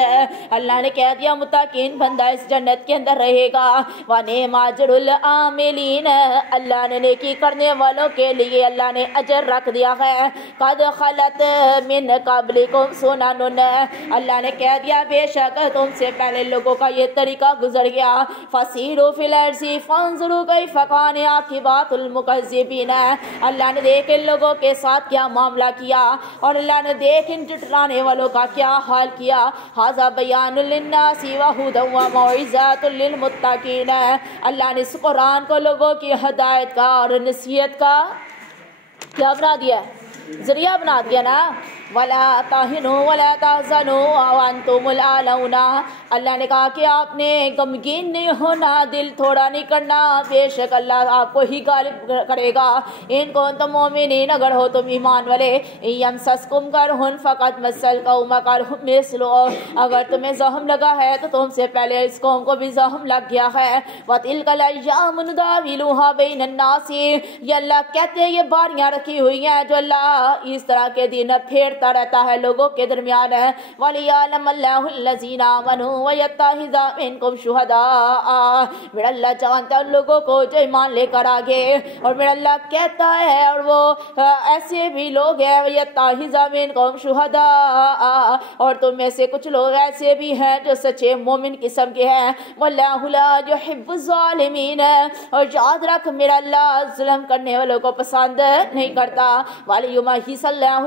اللہ نے کہہ دیا متقین بندہ اس جنت کے اندر رہے گا۔ وَنِعْمَ أَجْرُ الْعَامِلِینَ، اللہ نے نیکی کرنے والوں کے لیے اللہ نے اجر رکھ دیا ہے۔ قَدْ خَلَتْ مِن قَبْلِکُمْ سُنَنٌ، اللہ نے کہہ دیا بے شک تم سے پہلے لوگوں کا یہ طریقہ گزر گیا۔ فَسِیرُوا فِی الْأَرْضِ فَانظُرُوا کَیْفَ کَانَ عَاقِبَۃُ الْمُکَذِّبِینَ، اللہ نے دیکھ ان لوگوں کے ساتھ کیا معاملہ کیا، اور اللہ نے دیکھ ان جھٹلانے والوں کا کیا حال کیا۔ ھذا بیان للناس وہدی وموعظۃ للمتقین، اللہ نے اس قرآن کو لوگوں کی ہدایت کا اور نصیحت کا کیا بنا دیا ہے؟ ذریعہ بنا دیا نا۔ وَلَا تَهِنُوا وَلَا تَحْزَنُوا وَأَنْتُمُ الْأَعْلَوْنَ، اللہ نے کہا کہ آپ نے غمگین نہیں ہونا، دل تھوڑا نہیں کرنا، بے شک اللہ آپ کو ہی غالب کرے گا۔ ان کنتم مؤمنین، اگر ہو تم ایمان والے، یمسسکم کرح فقد مس القوم کرح مثلہ، اگر تمہیں زخم لگا ہے تو تم سے پہلے اس قوم کو بھی زخم لگ گیا ہے۔ وَتِلْکَ الْأَیَّامُ نُدَاوِلُهَا بَیْنَ النَّاسِ، یہ اللہ کہتے ہیں یہ باریاں رکھی ہوئی ہیں جو اللہ اس طرح کے دن پھیرتا رہتا ہے لوگوں کے درمیان۔ وَلِيَعْلَمَ اللَّهُ الَّذِينَ آمَنُوا وَيَتَّخِذَ مِنكُمْ شُهَدَاءَ، میرا اللہ جانتا ہے ان لوگوں کو جو ایمان لے کر آگے، اور میرا اللہ کہتا ہے اور وہ ایسے بھی لوگ ہیں وَيَتَّخِذَ مِنكُمْ شُهَدَاءَ، اور تم میں سے کچھ لوگ ایسے بھی ہیں جو سچے مومن قسم کے ہیں۔ وَاللَّهُ لَا يُحِبُّ الظَّالِمِينَ، اور یاد رکھ میرا اللہ ظلم کرنے والوں کو پسند نہیں کرتا۔ وَلِيُمَحِّصَ اللَّهُ